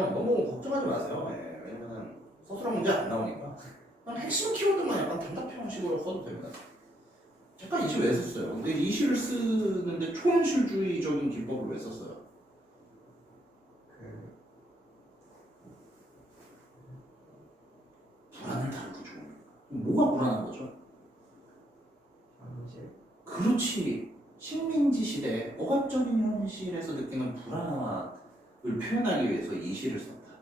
너무 걱정하지 마세요. 예, 왜냐면은 서술형 문제 안 나오니까 그냥 핵심 키워드만 약간 단답 형식으로 써도 됩니다. 잠깐 이시 왜 썼어요? 근데 이시를 쓰는데 초현실주의적인 기법을 왜 썼어요? 불안을 다루고 줘. 뭐가 불안한 거죠? 그렇지. 식민지 시대 억압적인 현실에서 느끼는 불안을 표현하기 위해서 이시를 썼다.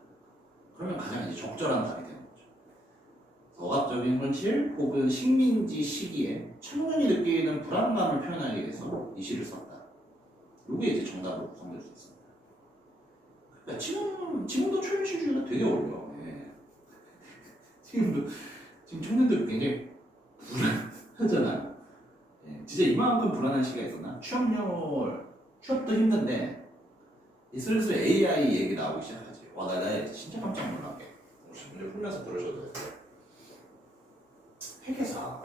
그러면 가장 이제 적절한 답이 되는 거죠. 억압적인 현실 혹은 식민지 시기에 청년이 느끼는 불안감을 표현하기 위해서 이시를 썼다. 이게 이제 정답으로 구성될 수 있습니다. 그러니까 지금도 초현실주의가 되게 어려워요. 예. 지금 청년들 굉장히 불안하잖아요. 예. 진짜 이만큼 불안한 시기가 있었나? 취업도 힘든데 슬슬 AI 얘기 나오기 시작하지. 와, 나 진짜 깜짝 놀랄게. 문제 풀면서 들으셔도 돼요. 회계사.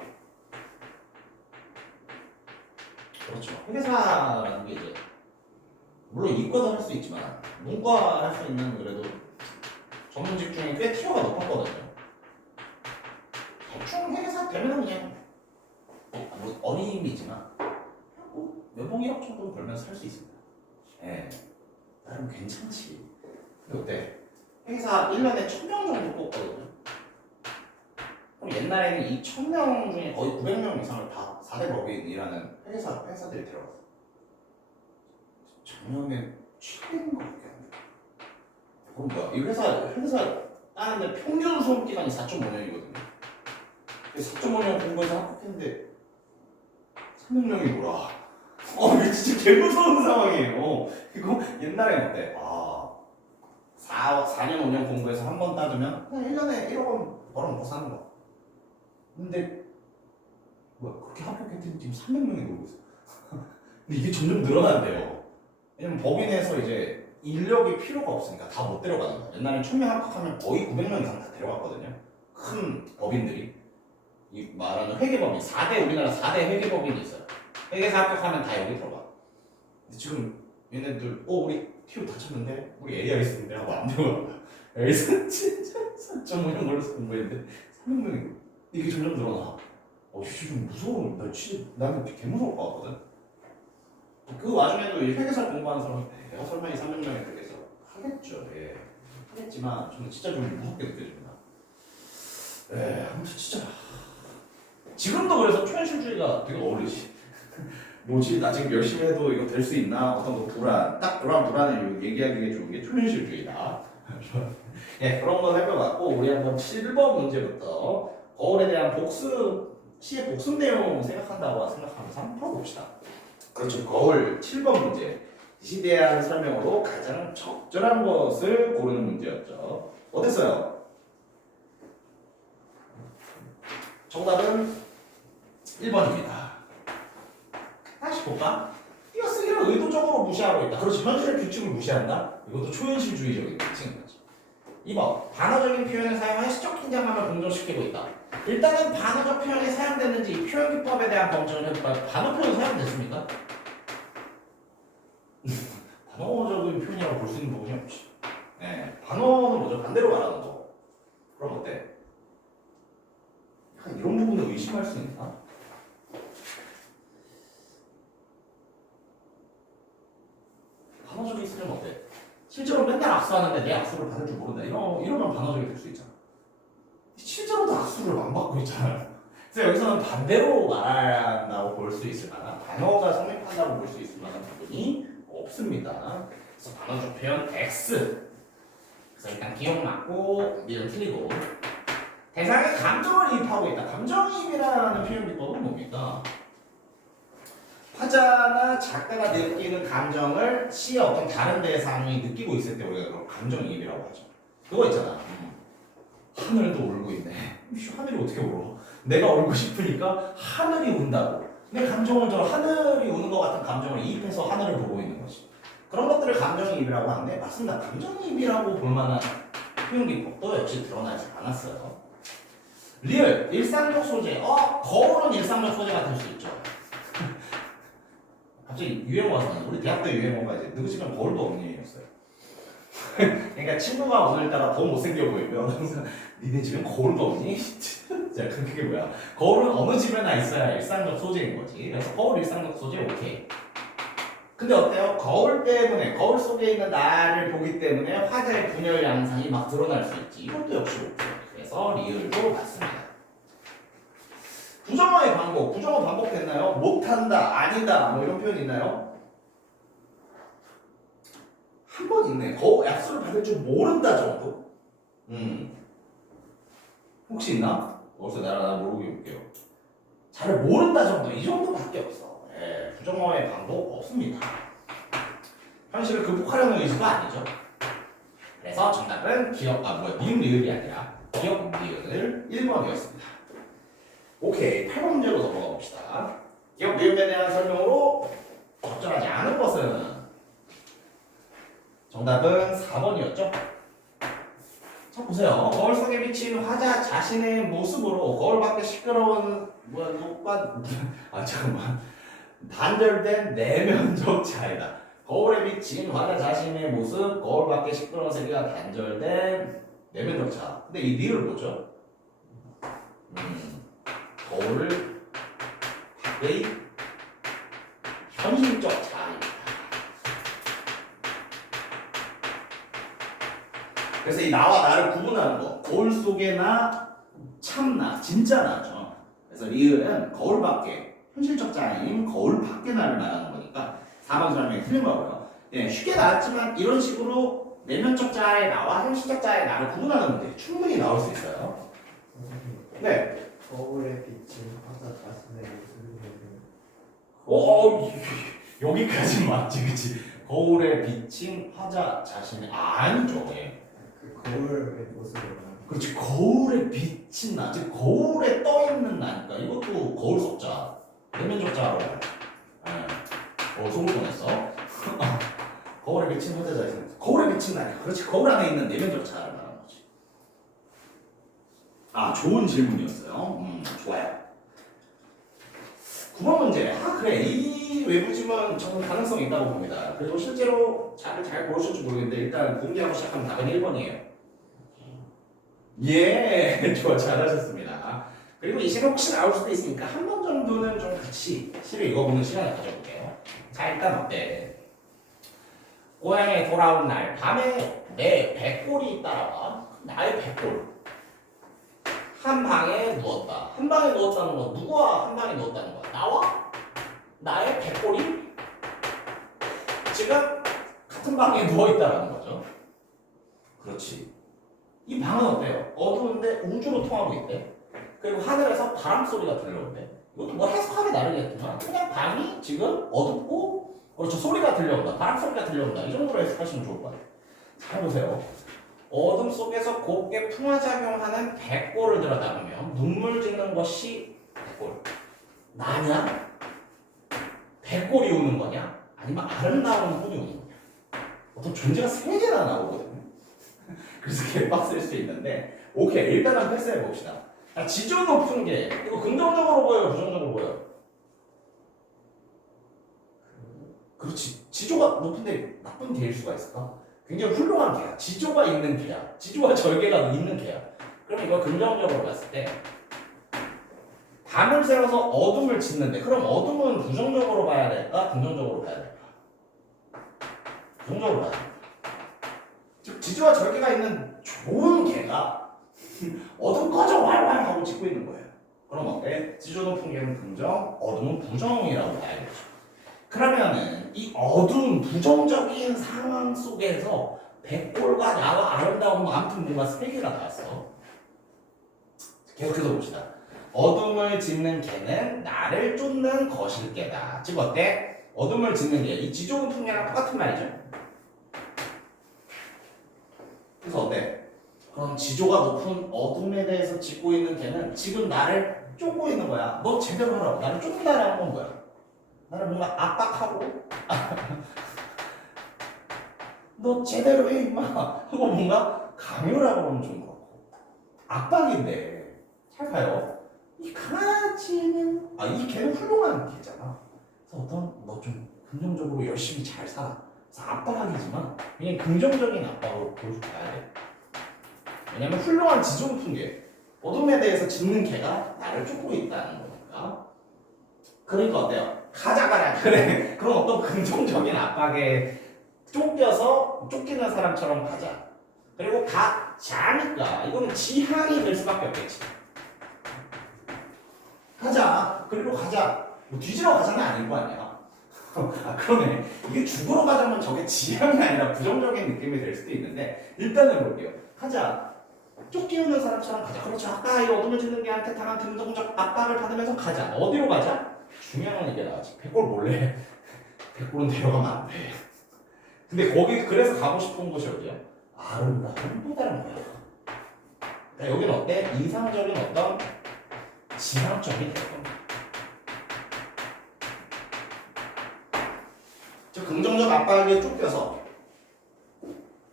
그렇죠. 회계사라는 게 이제 물론 이과도 할 수 있지만 문과 할 수 있는 그래도 전문직 중에 꽤 티어가 높았거든요. 대충 회계사 되면 그냥 뭐 어린이지만 뭐 연봉 1억 정도 벌면서 살 수 있습니다. 예, 나름 괜찮지. 근데 어때? 회계사 1년에 1000명 정도 뽑거든요. 그럼 옛날에는 이 1000명 중에 거의 900명 이상을 다 4대 법인이라는 회사들이 들어갔어. 작년에 700인가 밖에 안 돼. 그럼 뭐야? 이 회사 따는데 평균 수업 기간이 4.5년이거든요. 4.5년 공부해서 합격했는데 300명이 뭐라? 이거 진짜 개 무서운 상황이에요. 이거 옛날에 어때? 4년 5년 공부해서 한 번 따주면 그냥 1년에 1억 원 벌어먹고 사는 거. 근데 뭐야? 그렇게 합격했더니 지금 300명이 놀고 있어. 근데 이게 점점 늘어난대요. 왜냐면 법인에서 이제 인력이 필요가 없으니까 다 못 데려가는 거야. 옛날엔 1000명 합격하면 거의 900명 이상 다 데려갔거든요. 큰 법인들이. 이 말하는 회계법인, 우리나라 4대 회계법인이 있어요. 회계사 합격하면 다 여기 들어가. 근데 지금 얘네들, 우리 티오 다 쳤는데, 우리 AI 쓰는데 하고 안 들어가. 여기서 진짜 4.5년 걸려서 공부했는데, 300명이. 이게 점점 늘어나. 진짜 좀 무서워. 나는 개 무서울 것 같거든. 그 와중에도 이 회계사 공부하는 사람, 내가 설마 이 300명에 들겠어? 하겠죠. 예. 하겠지만, 저는 진짜 좀 무섭게 느껴집니다. 아무튼 진짜. 지금도 그래서 초현실주의가 되게 어울리지. 뭐지? 나 지금 열심히 해도 이거 될 수 있나? 어떤 불안. 딱 그런 불안을 얘기하기 좋은 게 초현실주의다. 예, 그런 거 살펴봤고, 우리 한번 7번 문제부터 거울에 대한 시의 복습 내용 생각한다고 생각하면서 한번 풀어봅시다. 그렇죠. 거울 7번 문제. 시에 대한 설명으로 가장 적절한 것을 고르는 문제였죠. 어땠어요? 정답은 1번입니다. 다시 볼까? 띄어쓰기를 의도적으로 무시하고 있다. 그렇지. 현실의 규칙을 무시한다? 이것도 초현실주의적인 특징인 거지. 2번. 반어적인 표현을 사용해 시적 긴장감을 공존시키고 있다. 일단은 반어적 표현이 사용됐는지 이 표현 기법에 대한 검증을 해볼까요? 반어 표현 사용됐습니까? 반어적인 표현이라고 볼 수 있는 부분이 없지. 네, 반어는 뭐죠? 반대로 말하는 거. 그럼 어때? 약간 이런 부분을 의심할 수 있나? 반어적이 있으면 어때? 실제로 맨날 악수하는데 내 악수를 받을 줄 모른다. 이러면 반어적이 될 수 있잖아. 실제로도 악수를 안 받고 있잖아요. 그래서 여기서는 반대로 말한다고 볼 수 있을 만한, 반어가 성립한다고 볼 수 있을 만한 부분이 없습니다. 그래서 반어적 표현 X. 그래서 일단 기억 맞고 미는 틀리고. 대상에 감정을 이입하고 있다. 감정이입이라는 표현 기법은 뭡니까? 화자나 작가가 느끼는 감정을 시의 어떤 다른 대상이 느끼고 있을 때 우리가 그걸 감정이입이라고 하죠. 그거 있잖아. 하늘도 울고 있네. 하늘이 어떻게 울어? 내가 울고 싶으니까 하늘이 운다고. 내 감정을 하늘이 우는 것 같은 감정을 이입해서 하늘을 보고 있는 거지. 그런 것들을 감정이입이라고 하는데 맞습니다. 감정이입이라고 볼 만한 표현 기법도 역시 드러나지 않았어요. 리얼, 일상적 소재. 거울은 일상적 소재가 될 수 있죠. 갑자기 유행어가 나네. 우리 대학교 유행어가 이제 누구 집엔 거울도 없니였어요. 그러니까 친구가 오늘따라 더 못생겨 보이면 항상 니네 집엔 거울도 없니? 자, 그게 뭐야? 거울은 어느 집에나 있어야 일상적 소재인 거지. 그래서 거울 일상적 소재 오케이. 근데 어때요? 거울 때문에 거울 속에 있는 나를 보기 때문에 화자의 분열 양상이 막 드러날 수 있지. 이것도 역시 오케이. 그래서 리을도 맞습니다. 부정어의 반복. 부정어 반복됐나요? 못한다, 아니다, 뭐 이런 표현 있나요? 한 번 있네. 약수를 받을 줄 모른다 정도? 혹시 있나? 어디서 나 모르고 볼게요. 잘 모른다 정도. 이 정도밖에 없어. 예, 부정어의 반복 없습니다. 현실을 극복하려는 의지도 아니죠. 그래서 정답은 니은 리을이 아니라 기억 니을 1번이었습니다. 오케이, 8번 문제로 넘어가 봅시다. 기억 니은에 대한 설명으로 적절하지 않은 것은 정답은 4번이었죠? 자, 보세요. 거울 속에 비친 화자 자신의 모습으로 거울 밖에 시끄러운 잠깐만. 단절된 내면적 차이다. 거울에 비친 화자 자신의 모습, 거울 밖에 시끄러운 세계가 단절된 내면적 차. 근데 이 리을 뭐죠? 거울 밖의 현실적 차이다. 그래서 이 나와 나를 구분하는 거. 거울 속의 나, 참나, 진짜 나죠. 그래서 리을은 거울 밖에 현실적 자아인 거울 밖의 나를 말하는 거니까 4번 설명이 틀린 거고요. 예, 쉽게 나왔지만 이런 식으로 내면적 자아의 나와 현실적 자아의 나를 구분하는 문제 충분히 나올 수 있어요. 네. 거울에 비친 화자 자신의 모습을 여기까지 맞지, 그치? 거울에 비친 화자 자신의 아니죠. 예. 그 거울의 모습을 그렇지, 거울에 비친 나, 즉 거울에 떠 있는 나니까 이것도 거울 속자, 내면적 자아로. 속을 뻔했어. 거울에 비친 화자 자신, 거울에 비친 나니까, 그렇지, 거울 안에 있는 내면적 자아를 말하는 거지. 좋은 질문이었어요. 좋아요. 9번 문제. 그래, 이 외부 지문 저는 가능성이 있다고 봅니다. 그리고 실제로 잘 고르실지 모르겠는데 일단 공개하고 시작하면 답은 1번이에요. 예, 좋아, 잘하셨습니다. 그리고 이 시간 혹시 나올 수도 있으니까 한 번 정도는 좀 같이 시를 읽어보는 시간을 가져볼게요. 자, 일단 어때? 고향에 돌아온 날 밤에 내 백골이 따라와. 나의 백골. 한 방에 누웠다. 한 방에 누웠다는 건 누구와 한 방에 누웠다는 거야? 나와? 나의 백골이 지금 같은 방에 누워있다는 거죠. 그렇지. 이 방은 어때요? 어두운데 우주로 통하고 있대. 그리고 하늘에서 바람 소리가 들려온대. 이것도 뭐 해석하기 나름이겠지만 그냥 방이 지금 어둡고 그렇죠, 소리가 들려온다. 바람 소리가 들려온다. 이 정도로 해석하시면 좋을 것 같아요. 잘 보세요. 어둠 속에서 곱게 풍화작용하는 백골을 들여다보면 눈물 짓는 것이 백골. 나냐? 백골이 우는 거냐? 아니면 아름다운 분이 우는 거냐? 어떤 존재가 세 개나 나오거든요. 그래서 개빡셀 수 있는데 오케이, 일단은 패스해 봅시다. 지조 높은 게 이거 긍정적으로 보여요, 부정적으로 보여요? 그렇지, 지조가 높은데 나쁜 개일 수가 있을까? 굉장히 훌륭한 개야. 지조가 있는 개야. 지조와 절개가 있는 개야. 그럼 이거 긍정적으로 봤을 때 밤을 새워서 어둠을 짓는데 그럼 어둠은 부정적으로 봐야 될까? 긍정적으로 봐야 될까? 부정적으로 봐야 될까? 즉 지조와 절개가 있는 좋은 개가 어둠 꺼져 왈왈 하고 짓고 있는 거예요. 그럼 어때? 지조 높은 개는 긍정, 어둠은 부정이라고 봐야겠죠. 그러면은 이 어두운 부정적인 상황 속에서 백골과 나와 아름다운 거 아무튼 뭔가 세 개가 나왔어. 계속해서 봅시다. 어둠을 짓는 개는 나를 쫓는 거실개다. 즉 어때? 어둠을 짓는 개, 이 지조 높은 개랑 똑같은 말이죠. 그래서 어때? 그럼 지조가 높은 어둠에 대해서 짓고 있는 개는 지금 나를 쫓고 있는 거야. 너 제대로 하라고. 나를 쫓는다라는 건 뭐야? 나를 뭔가 압박하고 너 제대로 해 임마 하고 뭔가 강요라고 하면 좀 그렇고 압박인데 잘 봐요. 이 강아지는 이 개는 훌륭한 개잖아. 그래서 어떤 너 좀 긍정적으로 열심히 잘 살아. 그래서 압박이지만 그냥 긍정적인 압박으로 보여줘야 돼. 왜냐면 훌륭한 지조 높은 개, 어둠에 대해서 짖는 개가 나를 쫓고 있다는 거니까. 그러니까 어때요? 가자 그래. 그럼 어떤 긍정적인 압박에 쫓기는 사람처럼 가자. 그리고 가자니까 이거는 지향이 될 수밖에 없겠지. 가자. 그리고 가자. 뭐 뒤지러 가자는 아닐 거 아니야. 아 그러네. 이게 죽으러 가자면 저게 지향이 아니라 부정적인 느낌이 될 수도 있는데 일단 해볼게요. 가자. 쫓기는 사람처럼 가자. 그렇죠. 아까 이 어둠을 짓는 개한테 당한 긍정적 압박을 받으면서 가자. 어디로 가자? 중요한 건 이게 나지. 백골 몰래. 백골은 데려가면 안 돼. 근데 거기 그래서 가고 싶은 곳이 어디야? 아름다운 또 다른 거야. 그러니까 여기는 어때? 이상적인 어떤 지상적인 대권. 즉 긍정적 압박에 쫓겨서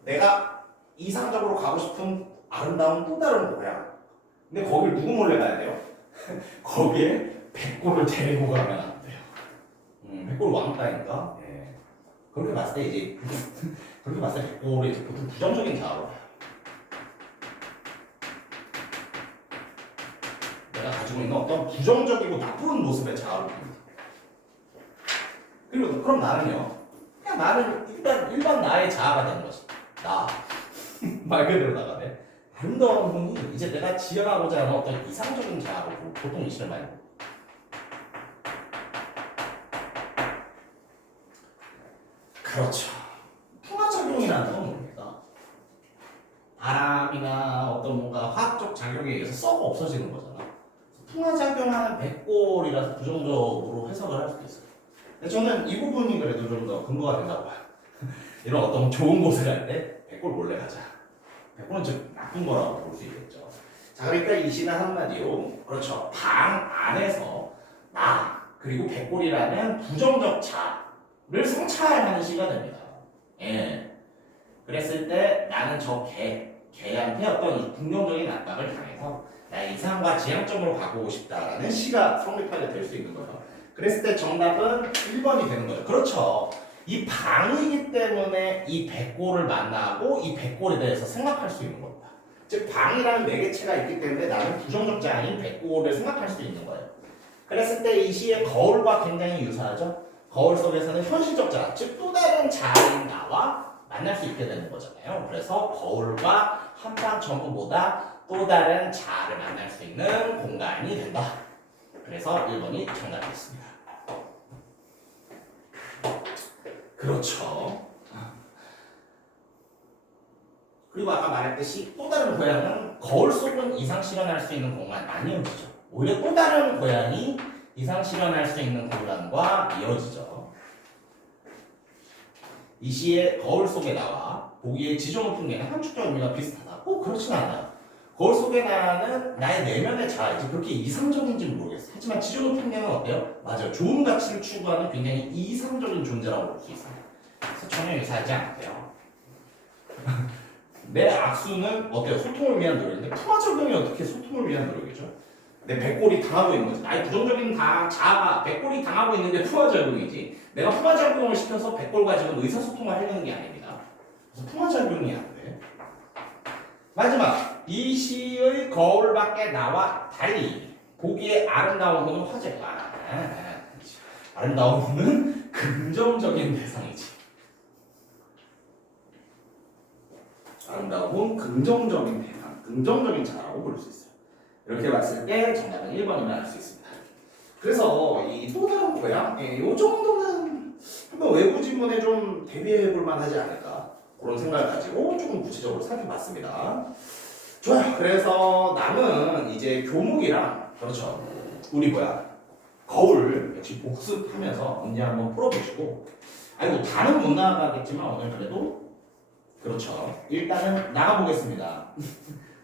내가 이상적으로 가고 싶은 아름다운 또 다른 거야. 근데 거길 누구 몰래 가야 돼요? 거기에 백골을 데리고 가면 안 돼요. 백골 왕따니까. 예. 그렇게 봤을 때 이제 그렇게 봤을 때 백골이 이제 보통 부정적인 자아로 봐요. 내가 가지고 있는 어떤 부정적이고 나쁜 모습의 자아로 봅니다. 그리고 그럼 나는요. 그냥 나는 일반 나의 자아가 되는 거지. 나. 말 그대로 나가네. 아름다운 분이 이제 내가 지향하고자 하는 어떤 이상적인 자아로 보통 이시를 많이 봅니다. 그렇죠. 풍화작용이라는 건 뭡니까? 바람이나 어떤 뭔가 화학적 작용에 의해서 썩어 없어지는 거잖아. 풍화작용하는 백골이라서 부정적으로 해석을 할 수도 있어요. 근데 저는 이 부분이 그래도 좀 더 근거가 된다고 봐요. 이런 어떤 좋은 곳을 갈 때 백골 몰래 가자. 백골은 즉 나쁜 거라고 볼 수 있겠죠. 자, 그러니까 이 시는 한마디로 그렇죠. 방 안에서 나 그리고 백골이라는 부정적 자를 성찰하는 시가 됩니다. 예. 그랬을 때 나는 저 개한테 어떤 긍정적인 압박을 당해서 나의 이상과 지향점으로 가고 싶다라는 시가 성립하게 될 수 있는 거예요. 그랬을 때 정답은 1번이 되는 거죠. 그렇죠. 이 방이기 때문에 이 백골을 만나고 이 백골에 대해서 생각할 수 있는 겁니다. 즉 방이라는 매개체가 있기 때문에 나는 부정적 자아인 백골을 생각할 수 있는 거예요. 그랬을 때 이 시의 거울과 굉장히 유사하죠. 거울 속에서는 현실적 자아, 즉 또 다른 자아인 나와 만날 수 있게 되는 거잖아요. 그래서 거울과 한방 전구보다 또 다른 자아를 만날 수 있는 공간이 된다. 그래서 1번이 정답이었습니다. 그렇죠. 그리고 아까 말했듯이 또 다른 고향은 거울 속은 이상 실현할 수 있는 공간 안 이어지죠. 오히려 또 다른 고향이 이상 실현할 수 있는 공간과 이어지죠. 이 시의 거울 속에 나와 보기에 지조 높은 개는 함축적 의미가 비슷하다. 그렇진 않아요. 거울 속에 나는 나의 내면의 자아이지 그렇게 이상적인지 모르겠어. 하지만 지조 높은 개는 어때요? 맞아요. 좋은 가치를 추구하는 굉장히 이상적인 존재라고 볼 수 있어요. 그래서 전혀 유사하지 않대요. 내 악수는 어때요? 소통을 위한 노력인데 풍화작용이 어떻게 소통을 위한 노력이죠? 내 백골이 당하고 있는 거지. 나의 부정적인 자아가 백골이 당하고 있는데 풍화작용이지. 내가 풍화작용을 시켜서 백골과 지금 의사소통을 하려는 게 아닙니다. 그래서 풍화작용이 안 돼. 마지막 이 시의 거울 밖에 나와 달리 보기에 아름다운 분은 화제가 아름다운 분은 긍정적인 대상이지. 아름다운 긍정적인 대상, 긍정적인 자라고 볼 수 있어요. 이렇게 봤을 때 정답은 1번이면 알 수 있습니다. 그래서 이 또 다른 고향, 이 정도는 한번 외부 지문에 좀 대비해 볼 만하지 않을까 그런 생각을 가지고 조금 구체적으로 살펴봤습니다. 좋아요. 그래서 남은 이제 교목이랑 그렇죠. 우리 거울 역시 복습하면서 문제 한번 풀어보시고 아이고 다는 못 나가겠지만 오늘 그래도 그렇죠. 일단은 나가보겠습니다.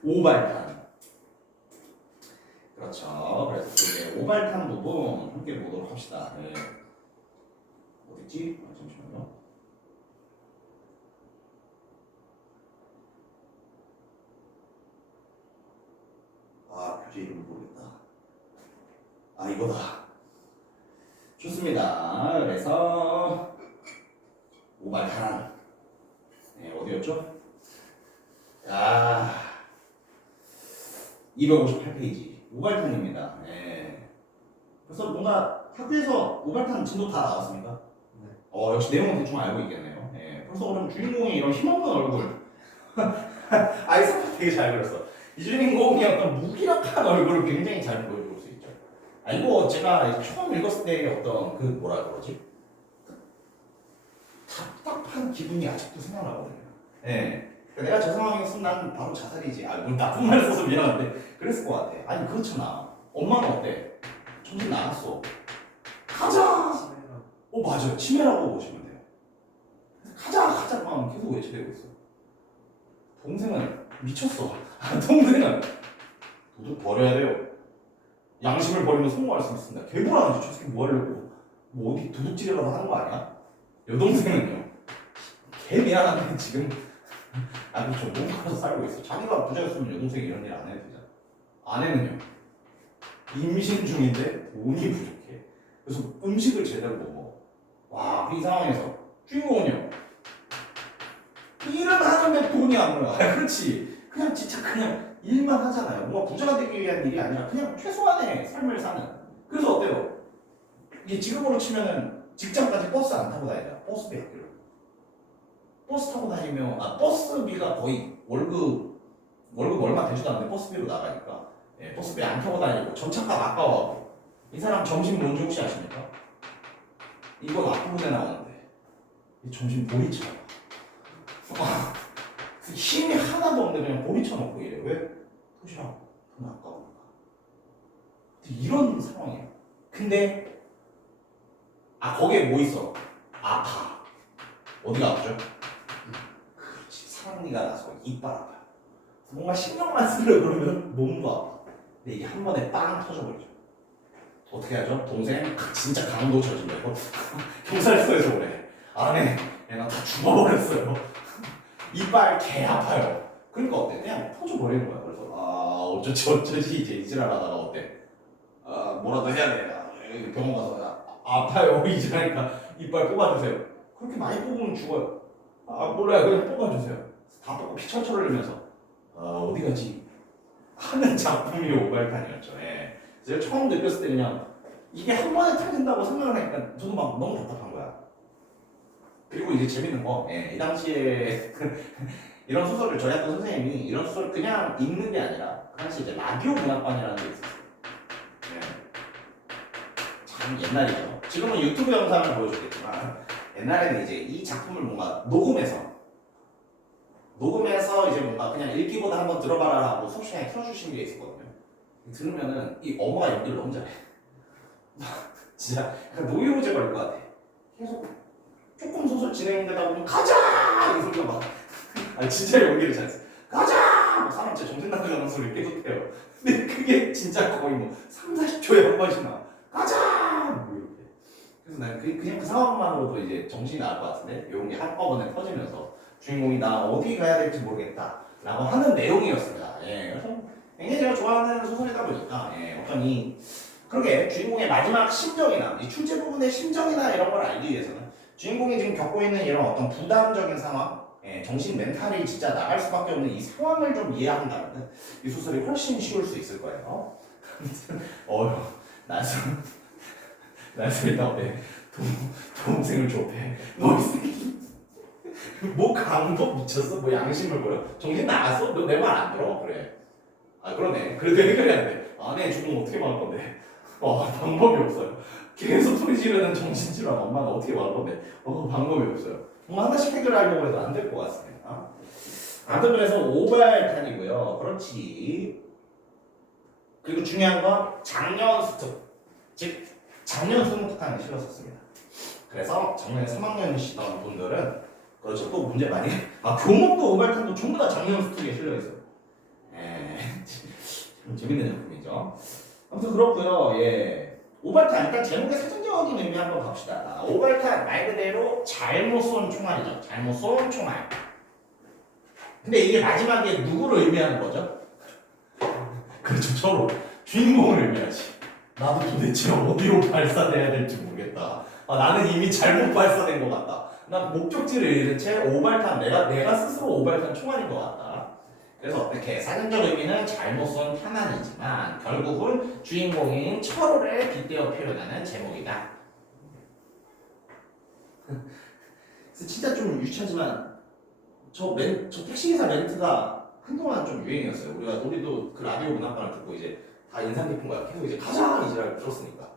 오발탄. 그렇죠. 그래서 이제 오발탄 부분 함께 보도록 합시다. 네. 어딨지? 잠시만요. 표지 이름 모르겠다. 이거다. 좋습니다. 그래서 오발탄. 네, 어디였죠? 아, 258페이지. 오발탄입니다. 네. 그래서 뭔가 학교에서 오발탄 진도 다 나왔습니까? 네. 역시 내용은 대충 알고 있겠네요. 예. 벌써 그럼 주인공이 이런 힘없는 얼굴. 아이 성격 되게 잘 그렸어. 이 주인공이 어떤 무기력한 얼굴을 굉장히 잘 보여줄 수 있죠. 이거 제가 처음 읽었을 때 어떤 그 뭐라 그러지? 답답한 기분이 아직도 생각나거든요. 예. 내가 저 상황이었으면 난 바로 자살이지. 뭐 나쁜 말 써서 미안한데 그랬을 것 같아. 아니 그렇잖아. 엄마는 어때? 정신 나갔어. 가자. 맞아요. 치매라고 보시면 돼요. 가자만 계속 외쳐대고 있어. 동생은 미쳤어. 동생은 도둑 버려야 돼요. 양심을 버리면 성공할 수 있습니다. 개불안하지. 저 새끼 뭐 하려고? 뭐 어디 도둑질이라도 하는 거 아니야? 여동생은요. 개 미안한데 지금 그렇죠. 농가에서 살고 있어. 자기가 부자였으면 여동생이 이런 일 안 해도 되잖아. 아내는요. 임신 중인데 돈이 부족해. 그래서 음식을 제대로 못 먹어. 와, 이 상황에서 주인공은요. 일은 하는데 돈이 안 나와. 그렇지. 그냥 진짜 그냥 일만 하잖아요. 뭔가 부자가 되기 위한 일이 아니라 그냥 최소한의 삶을 사는. 그래서 어때요? 이게 지금으로 치면은 직장까지 버스 안 타고 다니잖아. 버스비 학교를. 버스 타고 다니면 버스비가 거의 월급 얼마 되지도 않는데 버스비로 나가니까 버스비 안 타고 다니고 전차값 아까워하고. 이 사람 점심 뭔지 혹시 아십니까? 이거 앞부분에 나오는데 이 점심 보리차. 힘이 하나도 없는데 그냥 보리차 먹고 이래. 왜? 도시락 돈 아까우니까. 이런 상황이에요. 근데 거기에 뭐 있어? 아파. 어디가 아프죠? 그렇지. 사랑니가 나서 이빨 아파요. 뭔가 신경만 쓰려고 그러면 몸도 아파. 근데 이게 한 번에 빵 터져버리죠. 어떻게 하죠? 동생 진짜 강도 쳐진다고 경찰서에서 오래. 아내 얘가 다 죽어버렸어요. 이빨 개 아파요. 그러니까 어때? 그냥 터져버리는 거야. 그래서 어쩌지 이제 이지랄하다가 어때? 뭐라도 해야 돼. 병원 가서 아파요 이지랄니까 이빨 뽑아주세요. 그렇게 많이 뽑으면 죽어요. 몰라요. 그냥 뽑아주세요. 다 뽑고 피 철철 흘리면서 어디 가지? 하는 작품이 오발탄이었죠. 예. 제가 처음 느꼈을 때 그냥 이게 한 번에 터진다고 생각을 하니까 저도 막 너무 답답한 거야. 그리고 이제 재밌는 거, 이 당시에 이런 소설을 저희 학교 선생님이 이런 소설을 그냥 읽는 게 아니라 그 당시 이제 라디오 문학반이라는 게 있었어요. 참 옛날이죠. 지금은 유튜브 영상을 보여주겠지만 옛날에는 이제 이 작품을 뭔가 녹음해서 이제 뭔가 그냥 읽기보다 한번 들어봐라 하고 수업 시간에 틀어주시는 게 있었거든요. 들으면은 이 어머가 연기를 너무 잘해. 진짜 약간 노이로제 걸릴 것 같아. 계속 조금 소설 진행되다 보면 가자! 이 소리가 막 진짜 연기를 잘했어. 가자! 사람 진짜 정신 나가는 소리 계속 해요. 근데 그게 진짜 거의 뭐 3, 40초에 한 번씩 나와. 가자! 뭐 이렇게. 그래서 난 그냥 그 상황만으로도 이제 정신이 나갈 것 같은데 이런 게 한꺼번에 터지면서 주인공이 나 어디 가야 될지 모르겠다 라고 하는 내용이었습니다. 그래서 굉장히 제가 좋아하는 소설이다 보니까 어떤 그렇게 주인공의 마지막 심정이나 이 출제 부분의 심정이나 이런 걸 알기 위해서는 주인공이 지금 겪고 있는 이런 어떤 부담적인 상황, 정신 멘탈이 진짜 나갈 수밖에 없는 이 상황을 좀 이해한다면 이 소설이 훨씬 쉬울 수 있을 거예요. 난소리다 동생을 좁혀. 너 이 새끼 뭐 강도 미쳤어? 뭐 양심을 버려? 정신 나갔어? 너 내 말 안 들어? 그래. 그러네. 그래도 해결해야 돼. 아내 죽으면 어떻게 막을 건데? 방법이 없어요. 계속 소리 지르는 정신질환 엄마가 어떻게 막을 건데? 방법이 없어요. 뭐 하나씩 해결하려고 해도 안 될 것 같습니다. 아무튼 그래서 오발탄이고요. 그렇지. 그리고 중요한 건 작년 수특, 즉 작년 수능 특강에 실렸었습니다. 그래서 작년에 3학년이시던 분들은 그렇죠. 또 문제 많이 교목도 오발탄도 전부 다 작년 수특에 실려 있어요. 재밌는 작품이죠. 아무튼 그렇고요. 오발탄 일단 제목의 사전적인 의미 한번 갑시다. 오발탄 말 그대로 잘못 쏜 총알이죠. 잘못 쏜 총알. 근데 이게 마지막에 누구를 의미하는 거죠? 그렇죠. 저로 주인공을 의미하지. 나도 도대체 어디로 발사돼야 될지 모르겠다. 나는 이미 잘못 발사된 것 같다. 나 목적지를 잃은 채 오발탄 내가 스스로 오발탄 총알인 것 같다. 그래서 어떻게 사전적 의미는 잘못 쓴 탄환이지만 결국은 주인공인 철호를 빗대어 표현하는 제목이다. 그래서 진짜 좀 유치하지만 저 택시기사 멘트가 한동안 좀 유행이었어요. 우리도 그 라디오 문학관을 듣고 이제 다 인상 깊은 거야. 계속 이제 가자 이지랄 들었으니까.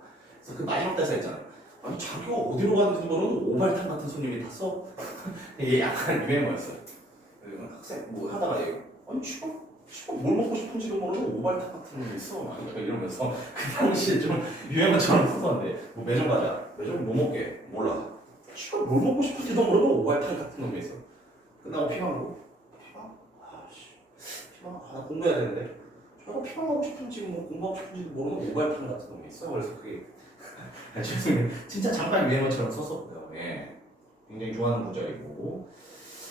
그래서 그 마지막 대사 있잖아요. 아니 자기가 어디로 가는지 모르는 오발탄 같은 손님이 탔어. 이게 약간 유행어였어요. 그리고 학생 뭐 하다가 얘 아니 지금 뭘 먹고 싶은지도 모르는 오발탄 같은 놈이 있어. 막 이러면서 그 당시에 좀 유행어처럼 썼었는데 뭐 매점 가자. 매점 뭐 먹게? 몰라. 지금 뭘 먹고 싶은지도 모르는 오발탄 같은 놈이 있어. 끝나고 피망고. 피망? 아씨 피망? 나 공부해야 되는데. 저거 피망하고 싶은지 뭐 공부하고 싶은지도 모르는 오발탄 같은 놈이 있어. 그래서 그게 죄송해요. 진짜 잠깐 유행어처럼 썼었고요. 예. 굉장히 좋아하는 구절이고.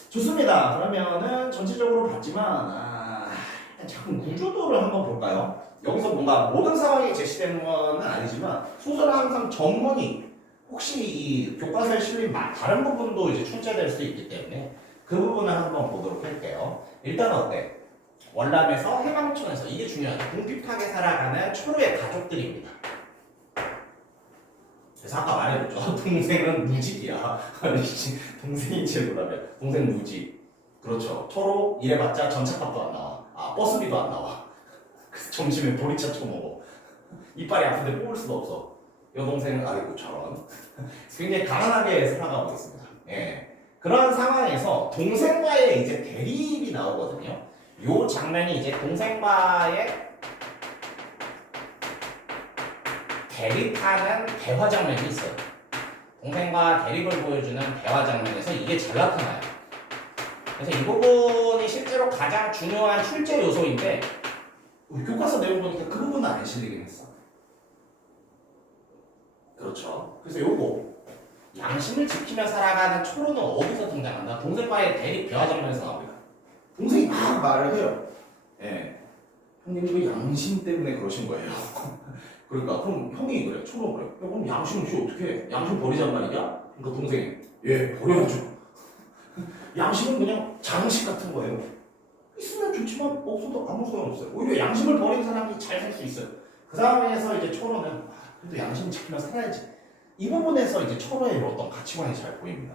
좋습니다. 그러면은 전체적으로 봤지만 일단 작품 구조도를 한번 볼까요? 여기서 뭔가 모든 상황이 제시되는 건 아니지만 소설은 항상 전문이 혹시 이 교과서에 실린 다른 부분도 이제 출제될 수 있기 때문에 그 부분을 한번 보도록 할게요. 일단 어때? 월남에서 해방촌에서 이게 중요하죠. 궁핍하게 살아가는 초로의 가족들입니다. 그래서 아까 말해줬죠. 동생은 무직이야. 동생이 제보라며. 동생 무직. 그렇죠. 초로 일해봤자 전차값도 안 나와. 버스비도 안 나와. 그래서 점심에 보리차 처먹어. 이빨이 아픈데 뽑을 수도 없어. 여동생은 아이고 저런. 굉장히 가난하게 살아가고 있습니다. 예. 그런 상황에서 동생과의 이제 대립이 나오거든요. 요 장면이 이제 동생과의 대립하는 대화 장면이 있어요. 동생과 대립을 보여주는 대화 장면에서 이게 잘 나타나요. 그래서 이 부분이 실제로 가장 중요한 출제 요소인데 교과서 내용 보니까 그 부분은 안 실리긴 했어. 그렇죠. 그래서 요거 양심을 지키며 살아가는 초로는 어디서 등장한다? 동생과의 대립 대화 장면에서 나옵니다. 동생이 막 말을 해요. 예. 형님 그 양심 때문에 그러신 거예요. 그러니까 그럼 형이 그래, 초로 그래. 야, 그럼 양심 없이 어떻게 해? 양심 버리잔 말이야? 그러니까 동생이 예 버려야죠. 양심은 그냥 장식 같은 거예요. 있으면 좋지만 없어도 아무 소용 없어요. 오히려 양심을 버린 사람이 잘 살 수 있어요. 그 상황에서 이제 초로는 그래도 양심 지키며 살아야지. 이 부분에서 이제 초로의 어떤 가치관이 잘 보입니다.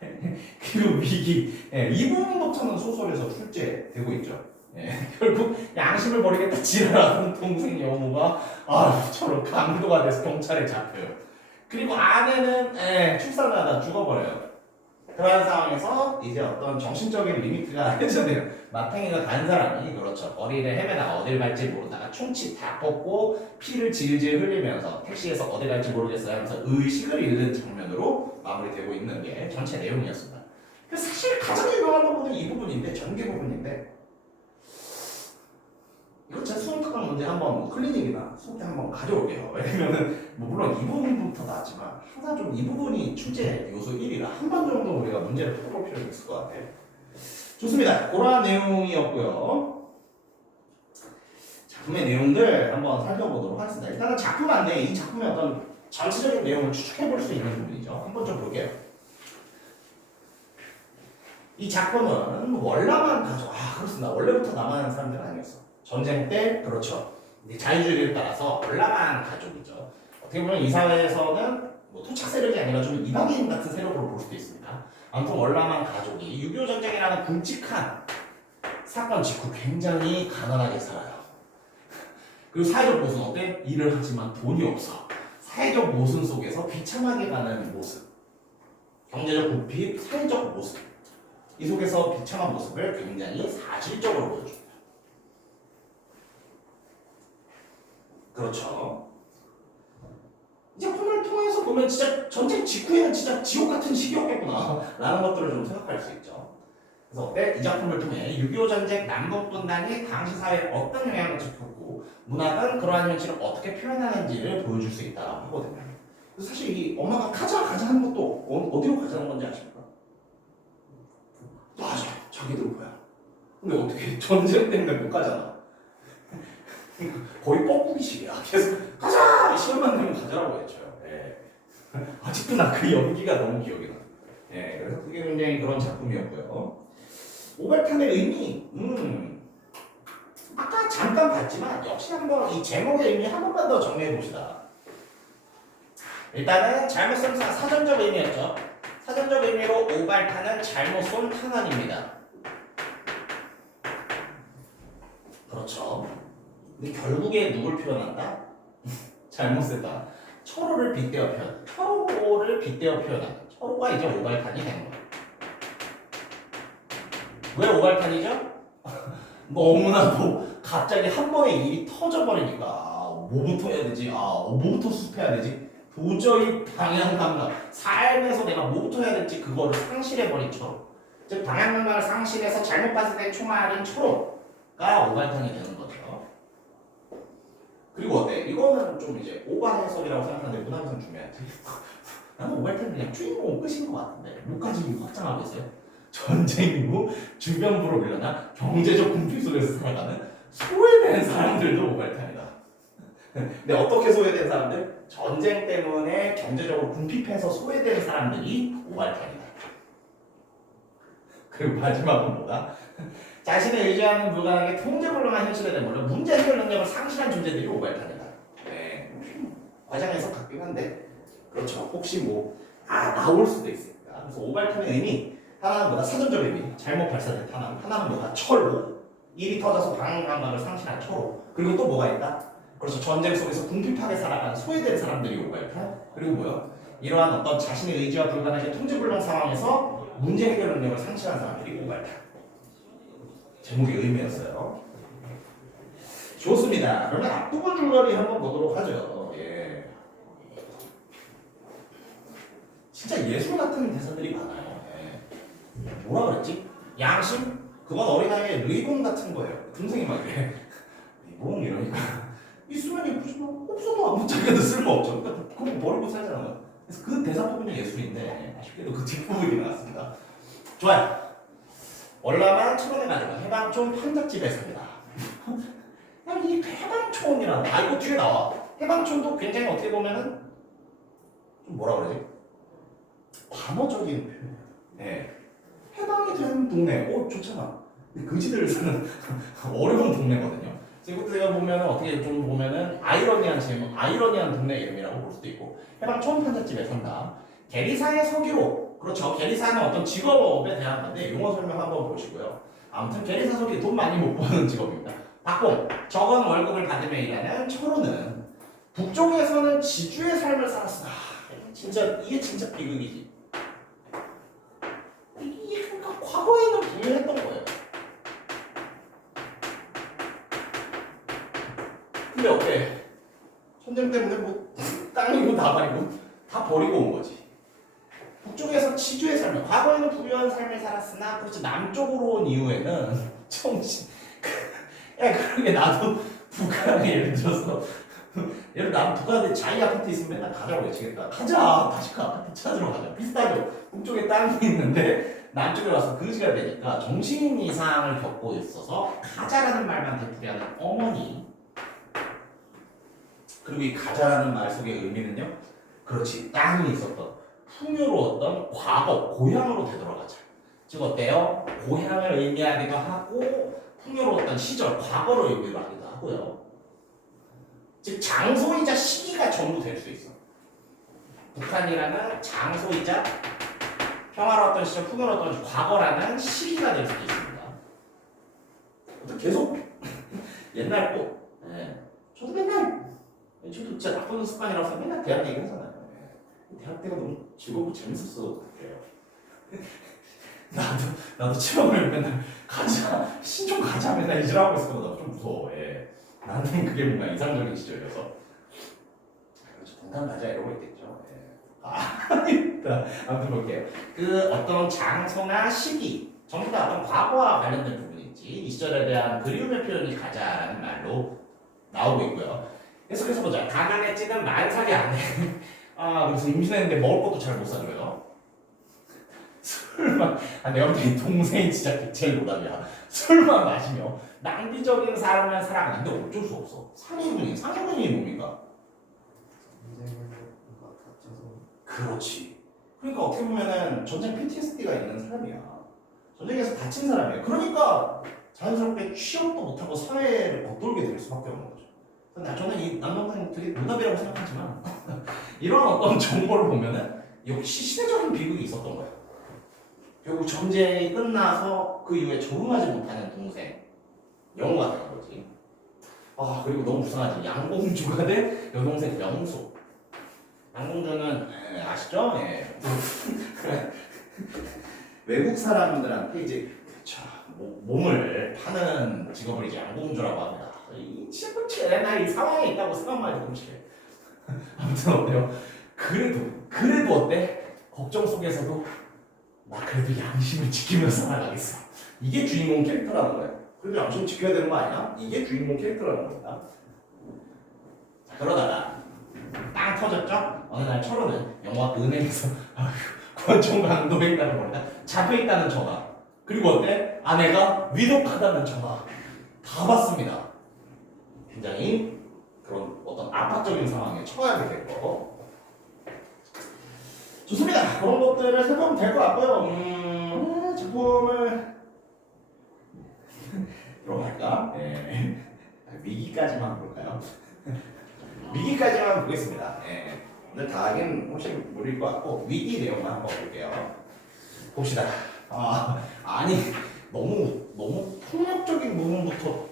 그리고 위기, 예, 이 부분부터는 소설에서 출제되고 있죠. 예, 결국 양심을 버리겠다 지랄하는 동생 여우가 저런 강도가 돼서 경찰에 잡혀요. 그리고 아내는 출산을 하다 죽어버려요. 그런 상황에서 이제 어떤 정신적인 리미트가 해제돼요. 마탱이가 간 사람이 그렇죠. 거리를 헤매다가 어딜 갈지 모르다가 충치 다 뽑고 피를 질질 흘리면서 택시에서 어디 갈지 모르겠어요 하면서 의식을 잃는 장면으로 마무리되고 있는 게 전체 내용이었습니다. 사실 가장 유명한 부분은 이 부분인데 전개 부분인데 이거 제가 수능 특강 문제 한번 클리닉이나 수업때 한번 가져올게요. 왜냐면은 물론 이 부분부터 나왔지만 항상 좀 이 부분이 출제 요소 1위라 한 번 정도 우리가 문제를 풀어볼 필요가 있을 것 같아요. 좋습니다. 그러한 내용이었고요. 작품의 내용들 한번 살펴보도록 하겠습니다. 일단은 작품 안에 이 작품의 어떤 전체적인 내용을 추측해볼 수 있는 부분이죠. 한번 좀 볼게요. 이 작품은 월남한 가족, 그렇습니다. 원래부터 남한 사람들은 아니었어. 전쟁 때 그렇죠. 자유주의를 따라서 월남한 가족이죠. 어떻게 보면 이 사회에서는 뭐 토착 세력이 아니라 좀 이방인 같은 세력으로 볼 수도 있습니다. 아무튼 월남한 가족이 6.25 전쟁이라는 굵직한 사건 직후 굉장히 가난하게 살아요. 그리고 사회적 모순 어때? 일을 하지만 돈이 없어. 사회적 모순 속에서 비참하게 가는 모습. 경제적 부핍, 사회적 모습. 이 속에서 비참한 모습을 굉장히 사실적으로 보여줍니다. 그렇죠. 이 작품을 통해서 보면 진짜 전쟁 직후에는 진짜 지옥 같은 시기였겠구나 라는 것들을 좀 생각할 수 있죠. 그래서 어때? 이 작품을 통해 6.25 전쟁 남북분단이 당시 사회에 어떤 영향을 줬고 문학은 그러한 현실을 어떻게 표현하는지를 보여줄 수 있다고 하거든요. 그래서 사실 이 엄마가 가자 하는 것도 어디로 가자는 건지 아십니까? 맞아, 자기들 뭐야. 근데 어떻게 전쟁 때문에 못 가잖아. 거의 뻐꾸기식이야. 계속 가자! 시간만 되면 가자라고 했죠. 예. 아직도 나 그 연기가 너무 기억이 나. 예, 그래서 그게 굉장히 그런 작품이었고요. 오발탄의 의미, 아까 잠깐 봤지만 역시 한번 이 제목의 의미 한 번만 더 정리해 봅시다. 일단은 잘못 쏜 사전적 의미였죠. 사전적 의미로 오발탄은 잘못 쏜 탄환입니다. 그렇죠. 근데 결국에 누굴 표현한다? 잘못 썼다. 철호를 빗대어 표현. 철호를 빗대어 표현한다. 철호가 이제 오발탄이 되는 거예요. 왜 오발탄이죠? 너무나도 갑자기 한 번에 일이 터져버리니까 뭐부터 해야 되지? 뭐부터 수습해야 되지? 도저히 방향감각 삶에서 내가 뭐부터 해야 될지 그거를 상실해버린 철호. 즉 방향감각을 상실해서 잘못 발사된 총알인 철호가 오발탄이 되는 거죠. 그리고 어때? 이거는 좀 이제 오바 해석이라고 생각하는데 문학에서는 중요하지. 나는 오발탄은 그냥 주인공 끝인 것 같은데 뭐까지 확장하고 있어요? 전쟁 이후 주변부로 밀려나 경제적 궁핍 속에서 살아가는 소외된 사람들도 오발탄이다. 근데 어떻게 소외된 사람들? 전쟁 때문에 경제적으로 궁핍해서 소외된 사람들이 오발탄이다. 그리고 마지막은 뭐다? 자신의 의지하는 불가능하게 통제불능한 현실에 대한 문제 해결 능력을 상실한 존재들이 오발탄이다. 네. 과장에서 같긴 한데 그렇죠. 혹시 나올 수도 있으니까. 그래서 오발탄의 의미 하나는 뭐다? 사전적 의미. 잘못 발사된 탄환. 하나는 뭐다? 철로. 일이 터져서 방향감각을 상실한 철로. 그리고 또 뭐가 있다? 그래서 전쟁 속에서 궁핍하게 살아가는 소외된 사람들이 오발탄. 그리고 뭐요? 이러한 어떤 자신의 의지와 불가능하게 통제불능 상황에서 문제 해결 능력을 상실한 사람들이 오발탄. 제목의 의미였어요. 좋습니다. 그러면 앞부분 줄거리 한번 보도록 하죠. 예. 진짜 예술 같은 대사들이 많아요. 예. 뭐라 그랬지? 양심? 그건 어린아이의 의공 같은 거예요. 동생이 막 이래. 의공 이러니까 있으면 예쁘지만 없어도 아무 자기도 쓸모없죠. 그러니까 그거 버리고 살잖아요. 그래서 그 대사 부분이 예술인데 아쉽게도 그 뒷부분이 나왔습니다. 좋아요. 월남한 천원에 가지고 해방촌 판잣집에 삽니다. 이 해방촌이라는 이거 뒤에 나와. 해방촌도 굉장히 어떻게 보면은 좀 뭐라 그러지? 관어적인 표현. 네. 해방이 된 동네. 좋잖아. 그지들 사는 어려운 동네거든요. 그래서 이것도 제가 보면 어떻게 좀 보면은 아이러니한 제목, 아이러니한 동네 이름이라고 볼 수도 있고 해방촌 판잣집에 산다. 계리사의 서기로. 그렇죠. 계리사는 어떤 직업에 대한 건데 용어 설명 한번 보시고요. 아무튼 계리사 서기 돈 많이 못 버는 직업입니다. 박봉 적은 월급을 받으며 일하는 철호는 북쪽에서는 지주의 삶을 살았으나 이게 진짜 비극이지. 이게 그러니까 과거에는 분명했던 거예요. 근데 어때? 전쟁 때문에 땅이고 나발이고 다 버리고 온 거지. 북쪽에서 지주의 삶을, 과거에는 부유한 삶을 살았으나 그렇지 남쪽으로 온 이후에는 정신 그러게 나도 북한에 예를 들어서 나는 북한에 자기 아파트 있으면 맨날 가자고 외치겠다. 가자 다시 그 아파트 찾으러 가자. 비슷하죠. 북쪽에 땅이 있는데 남쪽에 와서 거지가 되니까 정신 이상을 겪고 있어서 가자라는 말만 되풀이하는 어머니. 그리고 이 가자라는 말 속의 의미는요, 그렇지, 땅이 있었던 풍요로웠던 과거, 고향으로 되돌아가자. 즉 어때요? 고향을 의미하기도 하고 풍요로웠던 시절, 과거를 의미하기도 하고요. 즉 장소이자 시기가 전부 될 수 있어. 북한이라는 장소이자 평화로웠던 시절, 풍요로웠던 과거라는 시기가 될 수도 있습니다. 계속 옛날 거. 네. 저도 진짜 나쁜 습관이라서 맨날 대학 얘기 하잖아요. 대학 때가 너무 즐겁고 재밌었어. 그래요. 나도 체험을 맨날 가자, 신촌 가자 맨날 이질하고 있었거든. 좀 무서워. 예. 나는 그게 뭔가 이상적인 시절이어서. 그렇죠. 동탄 가자 이러고 있겠죠. 예. 아무튼 볼게요. 그 어떤 장소나 시기 전부 다 어떤 과거와 관련된 부분인지 이 시절에 대한 그리움의 표현이 가자라는 말로 나오고 있고요. 계속해서 보자. 가난에 찌든 만삭의 아내. 그래서 임신했는데 먹을 것도 잘 못 사줘요. 술만, 내가 볼 때 이 동생이 진짜 제일 노답이야. 술만 마시며 낭비적인 삶을 살아가는데 어쩔 수 없어. 상해군이 뭡니까? 그렇지. 그러니까 어떻게 보면은 전쟁 PTSD가 있는 사람이야. 전쟁에서 다친 사람이야. 그러니까 자연스럽게 취업도 못하고 사회를 겉돌게 될 수밖에 없는 거죠. 저는 이 남동생 되게 노답이라고 생각하지만 이런 어떤 정보를 보면은 역시 시대적인 비극이 있었던 거예요. 결국 전쟁이 끝나서 그 이후에 적응하지 못하는 동생 영호가 된 거지. 아 그리고 너무 불쌍하지. 양공주가 된 여동생 명수. 양공주는 아시죠? 예. 외국 사람들한테 이제 그쵸, 몸을 파는 직업을 이제 양공주라고 합니다. 이 친구체 내가 이 상황에 있다고 생각만 해도 끔찍해. 아무튼 어때요? 그래도 어때? 걱정 속에서도 나 그래도 양심을 지키면서 살아가겠어. 이게 주인공 캐릭터라는 거예요. 그래도 양심 지켜야 되는 거 아니야? 이게 주인공 캐릭터라는 겁니다. 자, 그러다가 땅 터졌죠? 어느 날 철호는 영화 은행에서 권총 강도했다는 겁니다. 잡혀있다는 전화. 그리고 어때? 아내가 위독하다는 전화. 다 받습니다. 굉장히 그런 어떤 압박적인 상황에 처하게 될 거. 좋습니다. 그런 것들을 살펴보면 될 것 같고요. 작품을 들어갈까? 네. 위기까지만 볼까요? 위기까지만 보겠습니다. 네. 오늘 다 하긴 훨씬 무리일 것 같고 위기 내용만 한번 볼게요. 봅시다. 아니 너무 폭력적인 부분부터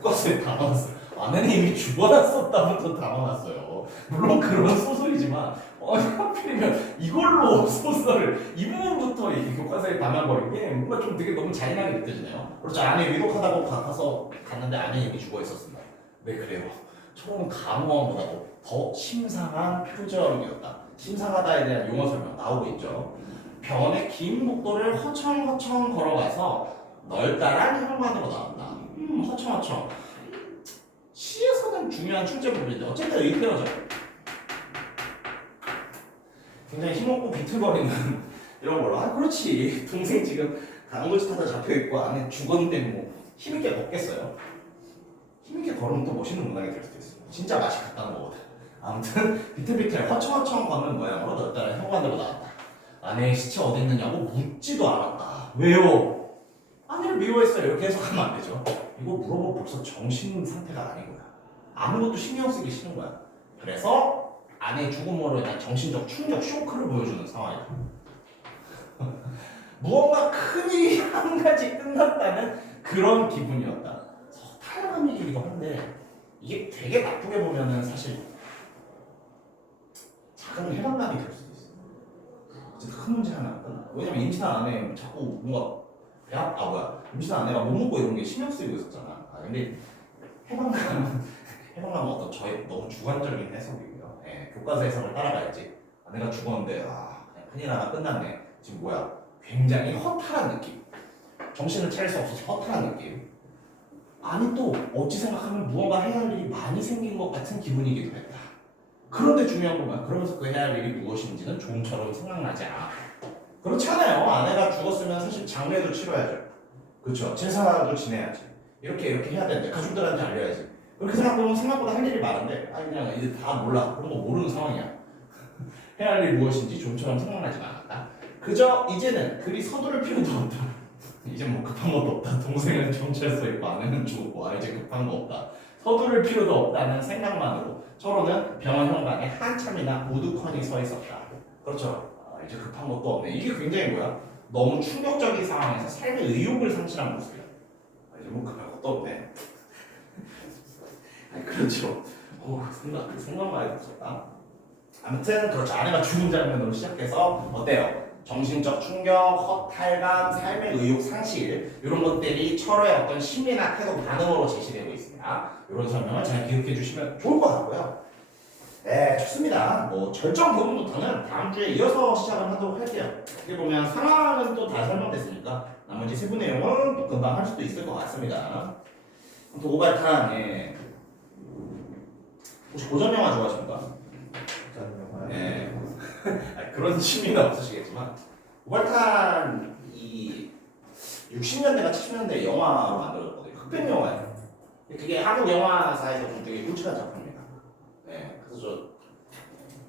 교과서에 담아놨어요. 아내는 이미 죽어놨었다부터 담아놨어요. 물론 그런 소설이지만 하필이면 이걸로 소설을 이 부분부터 이 교과서에 담아버린 게 뭔가 좀 되게 너무 잔인하게 느껴지네요. 그렇죠. 아내 위독하다고 가서 갔는데 아내 이미 죽어 있었습니다. 왜 그래요? 처음 감호함보다도 더 심상한 표정이었다. 심상하다에 대한 용어 설명 나오고 있죠. 병원의 긴 복도를 허청허청 걸어가서 널따란 현관으로 나온다. 허청허청. 시에서는 중요한 출제 부분인데 어쨌든 의태어죠. 굉장히 힘없고 비틀거리는 이런 걸로. 그렇지. 동생 지금 당구지 타다 잡혀있고 안에 죽었는데 뭐 힘있게 걷겠어요? 힘있게 걸으면 또 멋있는 문학이 될 수도 있어요. 진짜 맛이 갔다는 거거든. 아무튼 비틀비틀 허청허청 걷는 모양으로 널따라 현관으로 나왔다. 아내의 시체 어디 있느냐고 묻지도 않았다. 왜요? 아내를 미워했어요. 이렇게 해석하면 안 되죠. 이거 물어보고 벌써 정신 상태가 아닌 거야. 아무것도 신경 쓰기 싫은 거야. 그래서 아내의 죽음으로 인한 정신적 충격 쇼크를 보여주는 상황이다. 무언가 큰일이 한 가지 끝났다는 그런 기분이었다. 서탈한 얘기이기도 한데 이게 되게 나쁘게 보면은 사실 작은 해방감이 될 수도 있어. 진짜 큰 문제 하나 안 끝나. 왜냐면 임신한 아내 자꾸 뭔가 임신한 아내가 못 먹고 이런 게 신경 쓰이고 있었잖아. 근데 해방감은 어떤 저의 너무 주관적인 해석이고요. 교과서 해석을 따라가야지. 아내가 죽었는데 그냥 큰일 하나 끝났네. 지금 뭐야? 굉장히 허탈한 느낌. 정신을 차릴 수 없어서 허탈한 느낌. 아니 또 어찌 생각하면 무언가 해야 할 일이 많이 생긴 것 같은 기분이기도 했다. 그런데 중요한 건 뭐야? 그러면서 그 해야 할 일이 무엇인지는 좀처럼 생각나지 않아. 그렇잖아요. 아내가 죽었으면 사실 장례도 치러야죠. 그렇죠. 제사도 지내야지. 이렇게 해야 되는데 가족들한테 알려야지. 그렇게 생각하면 생각보다 할 일이 많은데 그냥 이제 다 몰라. 그런 거 모르는 상황이야. 해야 할 일이 무엇인지 좀처럼 생각나지 않았다. 그저 이제는 그리 서두를 필요도 없다. 이제 뭐 급한 것도 없다. 동생은 경찰서에 있고 아내는 죽었고 이제 급한 거 없다. 서두를 필요도 없다는 생각만으로 서로는 병원 현관에 한참이나 우두커니 서 있었다. 그렇죠. 이제 급한 것도 없네. 이게 굉장히 뭐야? 너무 충격적인 상황에서 삶의 의욕을 상실한 모습이야. 이제 뭐 급한 것도 없네. 그렇죠. 생각만 해도 무섭다. 아무튼 그렇죠. 아내가 죽은 장면으로 시작해서 어때요? 정신적 충격, 허탈감, 삶의 의욕 상실 이런 것들이 철호의 어떤 심리나 태도 반응으로 제시되고 있습니다. 이런 설명을 잘 기억해 주시면 좋을 것 같고요. 네, 좋습니다. 뭐 절정 부분부터는 다음 주에 이어서 시작을 하도록 할게요. 여기 보면 상황은 또 다 설명됐으니까 나머지 세부 내용은 또 금방 할 수도 있을 것 같습니다. 또 오발탄, 혹시 고전 영화 좋아하십니까? 네. 그런 취미는 없으시겠지만 오발탄 이 60년대가 70년대 영화로 만들어졌거든요. 흑백 영화예요. 그게 한국 영화사에서 좀 되게 훌륭한 작품입니다. 그래서 저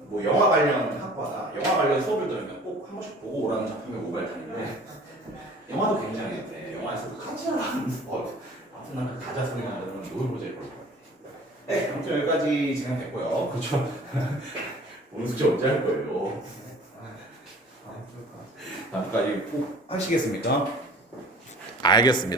뭐 영화 관련 학과다 영화 관련 수업을 들으면 꼭 한 번씩 보고 오라는 작품이 오발탄인데 영화도 굉장했는데 영화에서도 가자라는 거 아무튼 난 그 가자 소리만 들으면 노을 보자 이걸 것 같아. 네, 아무튼 여기까지 진행됐고요. 그렇죠. 오늘 숙제 언제 할 거예요? 안 좋을 것 같아. 다음까지 꼭 하시겠습니까? 알겠습니다.